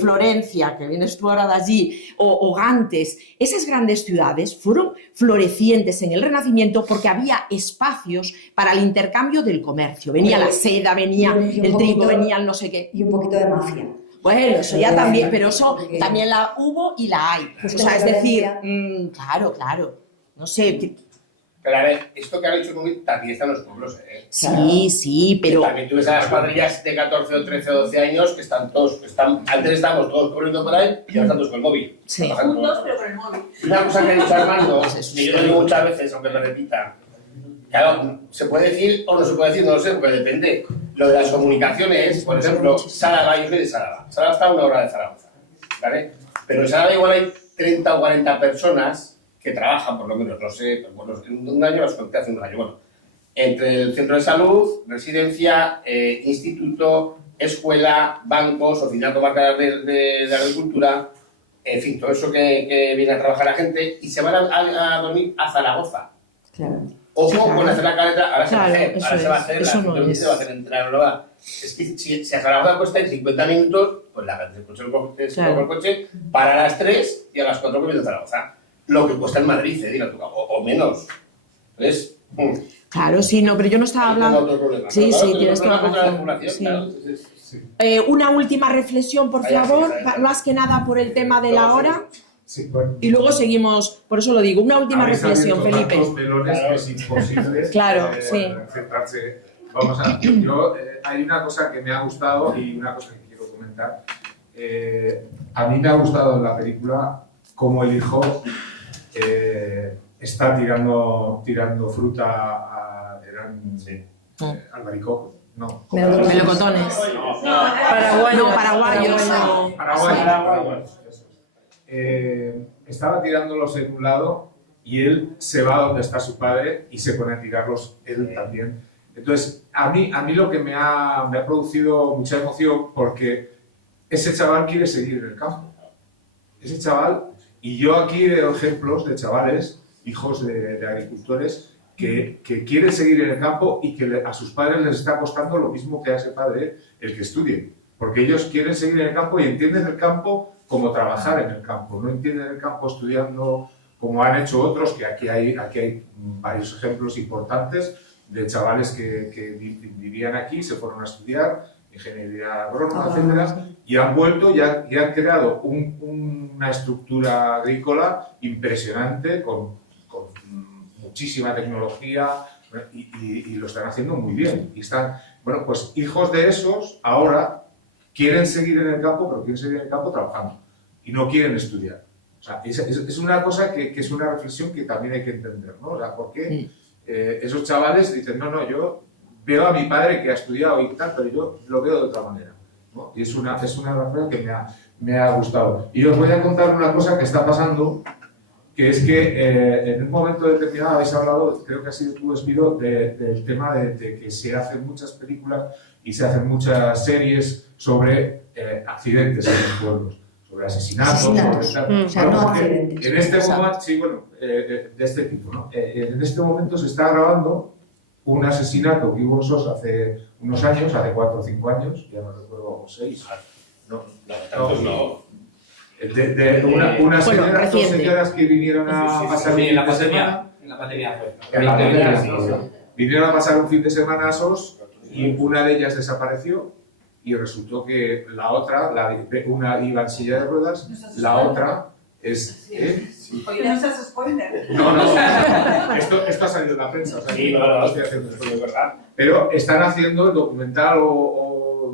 Florencia, que vienes tú ahora de allí, o Gantes, esas grandes ciudades fueron florecientes en el Renacimiento porque había espacios para el intercambio del comercio. Venía la seda, venía el trigo, venía el no sé qué. Y un poquito de magia. Bueno, eso ya también, pero eso también la hubo y la hay. O sea, es decir, claro, no sé. Pero a ver, esto que han hecho también está en los pueblos, ¿eh? Sí, pero... También tú ves a las cuadrillas de 14 o 13 o 12 años que antes estábamos todos corriendo por ahí y ahora están todos con el móvil. Sí. Juntos, pero con el móvil. Una cosa que ha dicho Armando, y yo lo digo muchas veces, aunque me repita, claro, se puede decir o no se puede decir, no lo sé, porque depende. Lo de las comunicaciones, por ejemplo, Sálava, yo soy de Sálava. Sálava está a 1 hora de Zaragoza, ¿vale? Pero en Sálava igual hay 30 o 40 personas que trabajan, por lo menos, no sé, bueno, en un año las conté hace un año, bueno, entre el centro de salud, residencia, instituto, escuela, bancos, oficina comarcal de agricultura, en fin, todo eso que viene a trabajar la gente y se van a dormir a Zaragoza. Claro. Ojo con hacer la caleta, ahora se va a hacer, eso no es. se va a hacer entrar, no va. Es que si a Zaragoza cuesta en 50 minutos, pues la gente se coge el coche para las 3 y a las 4 viene a Zaragoza. Lo que cuesta en Madrid, diga tú, o menos. ¿Ves? Claro, sí, no, pero yo no estaba hablando... Sí, tienes toda la razón. Una última reflexión, por favor, más que nada por el tema de la hora. Sí, bueno. Y luego seguimos, por eso lo digo, una última reflexión, Felipe. Melones que es imposible centrarse. Vamos a... hay una cosa que me ha gustado y una cosa que quiero comentar. A mí me ha gustado en la película cómo el hijo está tirando fruta albaricoques. No. Melocotones. Paraguayos. Estaba tirándolos en un lado y él se va donde está su padre y se pone a tirarlos él también. Entonces, a mí lo que me ha producido mucha emoción porque ese chaval quiere seguir en el campo. Ese chaval, y yo aquí veo ejemplos de chavales, hijos de agricultores, que quieren seguir en el campo y que a sus padres les está costando lo mismo que a ese padre el que estudie. Porque ellos quieren seguir en el campo y entienden el campo como trabajar en el campo, no entienden el campo estudiando como han hecho otros, que aquí hay varios ejemplos importantes de chavales que vivían aquí, se fueron a estudiar ingeniería agrónoma, etcétera, y han vuelto y han creado una estructura agrícola impresionante con muchísima tecnología y lo están haciendo muy bien. Y están, bueno, pues hijos de esos ahora quieren seguir en el campo, pero quieren seguir en el campo trabajando y no quieren estudiar. O sea, es una cosa que es una reflexión que también hay que entender, ¿no? O sea, ¿por qué esos chavales dicen, no, yo veo a mi padre que ha estudiado y tal, pero yo lo veo de otra manera, ¿no? Y es una reflexión que me ha gustado. Y os voy a contar una cosa que está pasando, que es que en un momento determinado habéis hablado, creo que ha sido tú, Espiro, del tema de que se hacen muchas películas y se hacen muchas series sobre accidentes en los pueblos, sobre asesinatos. Sobre o sea, no accidentes. En este momento, sí, bueno, de este tipo, ¿no? En este momento se está grabando un asesinato que hubo en Sos hace unos años, hace 4 o 5 años, ya no recuerdo, 6. No. De una señora, dos señoras que vinieron a pasar un fin de semana. En la pandemia fue. En la pandemia, sí. Vinieron a pasar un fin de semana a Sos y una de ellas desapareció y resultó que la otra, una iba en silla de ruedas, la otra es... Oye, no seas spoiler. No. Esto ha salido en la prensa. O sea, Sí, no, estoy haciendo esto, de verdad. Pero están haciendo el documental o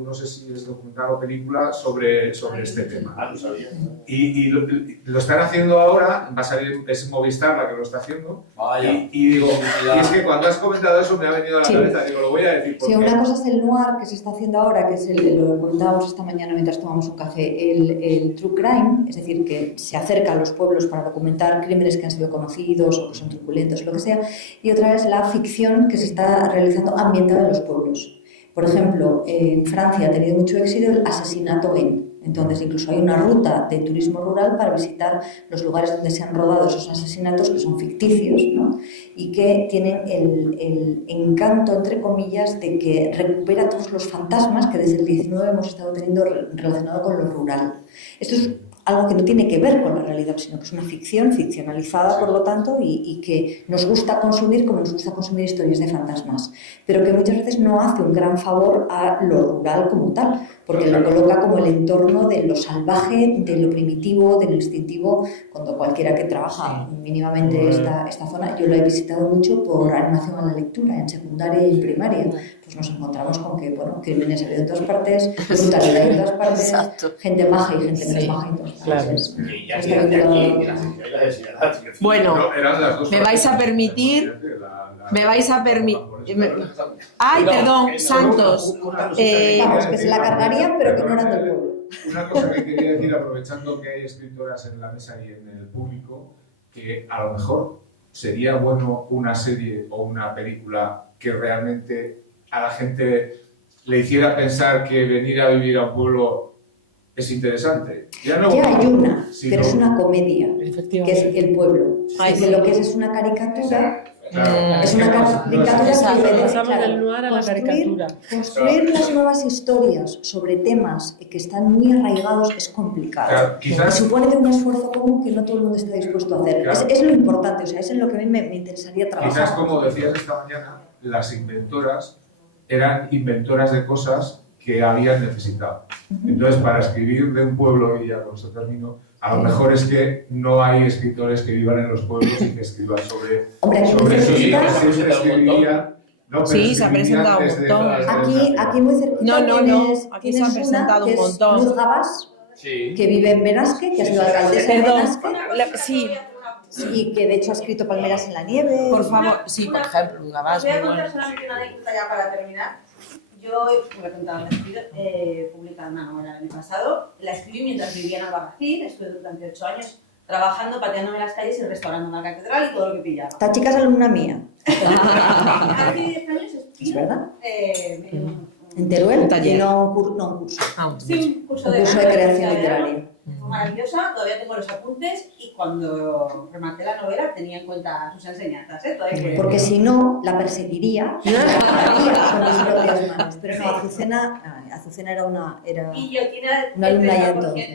no sé si es documental o película sobre este tema. Ah, no sabía. Y lo están haciendo ahora, va a salir, es Movistar la que lo está haciendo. Vaya. Y digo, y es que cuando has comentado eso me ha venido a la cabeza, digo, lo voy a decir. Sí, una cosa es el noir que se está haciendo ahora, que es lo comentábamos esta mañana mientras tomamos un café, el true crime, es decir, que se acerca a los pueblos para documentar crímenes que han sido conocidos o que son truculentos o lo que sea, y otra es la ficción que se está realizando ambientada en los pueblos. Por ejemplo, en Francia ha tenido mucho éxito el asesinato en. Entonces, incluso hay una ruta de turismo rural para visitar los lugares donde se han rodado esos asesinatos que son ficticios, ¿no? Y que tienen el encanto, entre comillas, de que recupera todos los fantasmas que desde el 19 hemos estado teniendo relacionado con lo rural. Esto es algo que no tiene que ver con la realidad, sino que es una ficción, ficcionalizada, por lo tanto, y que nos gusta consumir como nos gusta consumir historias de fantasmas, pero que muchas veces no hace un gran favor a lo rural como tal, porque lo coloca como el entorno de lo salvaje, de lo primitivo, de lo instintivo, cuando cualquiera que trabaja mínimamente esta zona, yo lo he visitado mucho por animación a la lectura, en secundaria y en primaria, pues nos encontramos con que, bueno, crímenes ha habido en todas partes, brutalidad en todas partes, gente maja y gente menos maja en todas partes. Bueno, me vais a permitir... Ay, perdón, Santos. Vamos, que se la cargarían, pero que no eran del pueblo. Una cosa que quería decir, aprovechando que hay escritoras en la mesa y en el público, que a lo mejor sería bueno una serie o una película que realmente a la gente le hiciera pensar que venir a vivir a un pueblo es interesante. Ya hay una, pero es una comedia, que es El Pueblo. Que lo que es una caricatura. Claro. Es una caricatura que pasamos del noir a la caricatura. Construir las nuevas historias sobre temas que están muy arraigados es complicado. Claro, quizás, y supone de un esfuerzo común que no todo el mundo está dispuesto a hacer. Claro. Es lo importante, o sea, es en lo que a mí me interesaría trabajar. quizás, como decías esta mañana, las inventoras eran inventoras de cosas que habían necesitado. Entonces, para escribir de un pueblo, y ya con esto termino, a lo mejor es que no hay escritores que vivan en los pueblos y que escriban sobre eso. Siempre escribirían... No, sí, se ha presentado un montón. Aquí muy cerquita aquí se ha presentado un montón. Luz Gabás, que vive en Benasque, que ha sido alcaldesa de Benasque. Sí. Y que de hecho ha escrito Palmeras en la nieve. Por favor, sí, por ejemplo, Luz Gabás. Voy a contar solamente una anécdota ya para terminar. Yo, como he contado, he publicado una novela el año pasado. La escribí mientras vivía en Albarracín. Estuve durante 8 años trabajando, pateándome las calles y restaurando una catedral y todo lo que pillaba. Esta chica es alumna mía. Hace 10 años ¿Es verdad? En Un Teruel, y taller. no un curso. Sí, un curso de creación literaria. Fue maravillosa, todavía tengo los apuntes y cuando rematé la novela tenía en cuenta sus enseñanzas. Porque si no, la perseguiría y la mataría con mis propias manos. Pero no, Azucena era una y yo tiene una alumna ya entonces.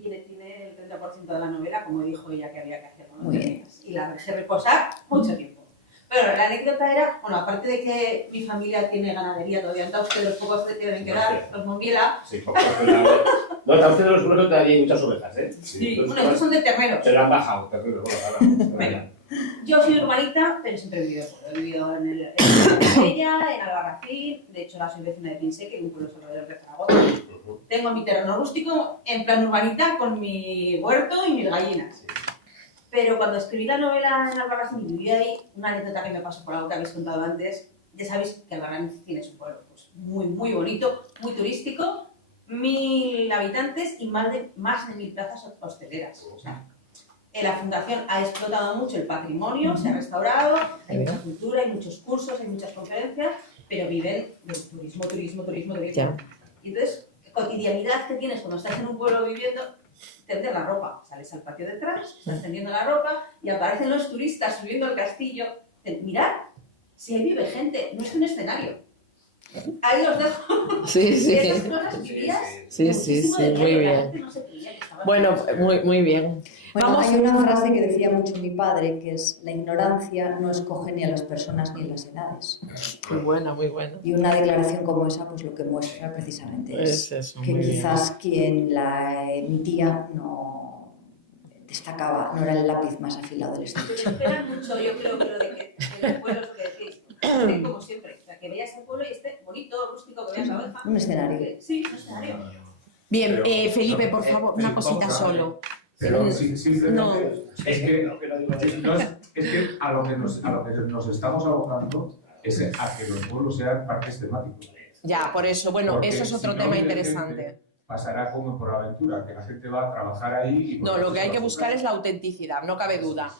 Tiene el 30% de la novela, como dijo ella que había que hacerlo. Muy bien. Y la dejé reposar mucho tiempo. Pero la anécdota era, bueno, aparte de que mi familia tiene ganadería todavía en Tauste, los pocos que deben quedar, los Monviela. Sí, pocos. No, Tauste de los pueblos todavía hay muchas ovejas, ¿eh? Sí, bueno, estos son de terreros. Se lo han bajado, terrible. Venga. Yo soy urbanita, pero siempre he vivido solo. He vivido en Ella, en Albarracín, de hecho ahora soy vecina de Pinsé, que es un pueblo alrededor de Zaragoza. Tengo mi terreno rústico en plan urbanita con mi huerto y mis gallinas. Pero cuando escribí la novela en Albarracín y viví ahí, una anécdota que me pasó por algo que habéis contado antes, ya sabéis que Albarracín tiene un pueblo pues, muy, muy bonito, muy turístico, 1000 habitantes y más de 1000 plazas hosteleras. O sea, la fundación ha explotado mucho el patrimonio, se ha restaurado, hay mucha cultura, hay muchos cursos, hay muchas conferencias, pero viven del turismo, turismo, turismo, turismo. Ya. Y entonces, cotidianidad que tienes cuando estás en un pueblo viviendo, tender la ropa. Sales al patio detrás, estás tendiendo la ropa y aparecen los turistas subiendo al castillo. Mirad, si ahí vive gente, no es un escenario. Ahí los dejo. Sí, sí. Y esas cosas vivías Sí, muchísimo de muy que la bien. gente no se creía que estaba Bueno, muy bien. Bueno, Vamos. hay una frase que decía mucho mi padre, que es: la ignorancia no escoge ni a las personas ni las edades. Muy buena, muy buena. Y una declaración como esa, pues lo que muestra precisamente es eso, que muy bien. quizás quien la emitía no destacaba, no era el lápiz más afilado del Pero estuche. esperan mucho, yo creo que lo de que el pueblo es lo que decís. Esté como siempre. O sea, que veas el pueblo y esté bonito, rústico, que veas la oveja. Un escenario. Sí, un escenario. Bien, Pero- Felipe, por favor, una vamos cosita a ver. solo. Pero simplemente No. es que a lo que nos estamos abocando es a que los pueblos sean parques temáticos. Ya, por eso, bueno, Porque eso es si otro no tema viene interesante. gente, pasará como por aventura, que la gente va a trabajar ahí. Y No, lo que hay que buscar es la autenticidad, no cabe duda.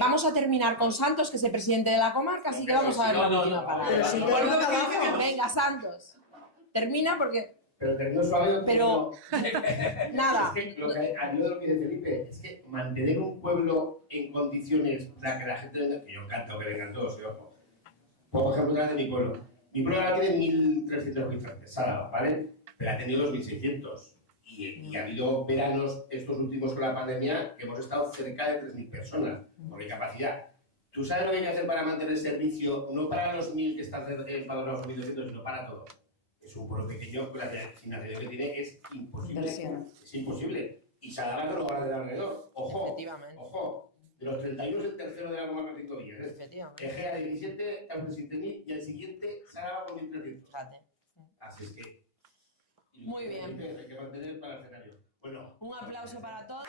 Vamos a terminar con Santos, que es el presidente de la comarca, así que vamos a ver la última palabra. Pero si Por no lo que acabamos. dice, venga, Santos. Termina porque Pero termino suave. Pero- nada. Es que lo que al hilo de lo que dice Felipe, es que mantener un pueblo en condiciones para que la gente venga, que yo encanto que vengan todos, ojo. Por ejemplo, una de mi pueblo. Mi pueblo ahora tiene 1.300 habitantes, Sálava, ¿vale? Pero ha tenido 2.600. Y ha habido veranos, estos últimos con la pandemia, que hemos estado cerca de 3.000 personas, por incapacidad. ¿Tú sabes lo que hay que hacer para mantener el servicio, no para los 1.000 que están valorados 1.200, sino para todo? Es un pueblo pequeño, con la financiación que tiene es imposible. Inversión. Es imposible. Y Sálava no lo van a tener alrededor. Ojo, Efectivamente. ojo. De los 31 es el tercero de la comarca de 5 días. Efectivamente. Egea de 17, Cauce 7.000 y el siguiente Sálava con 1.300. Fíjate. Así es que... Muy bien. Hay que mantener para el escenario. Bueno. Un aplauso para todos.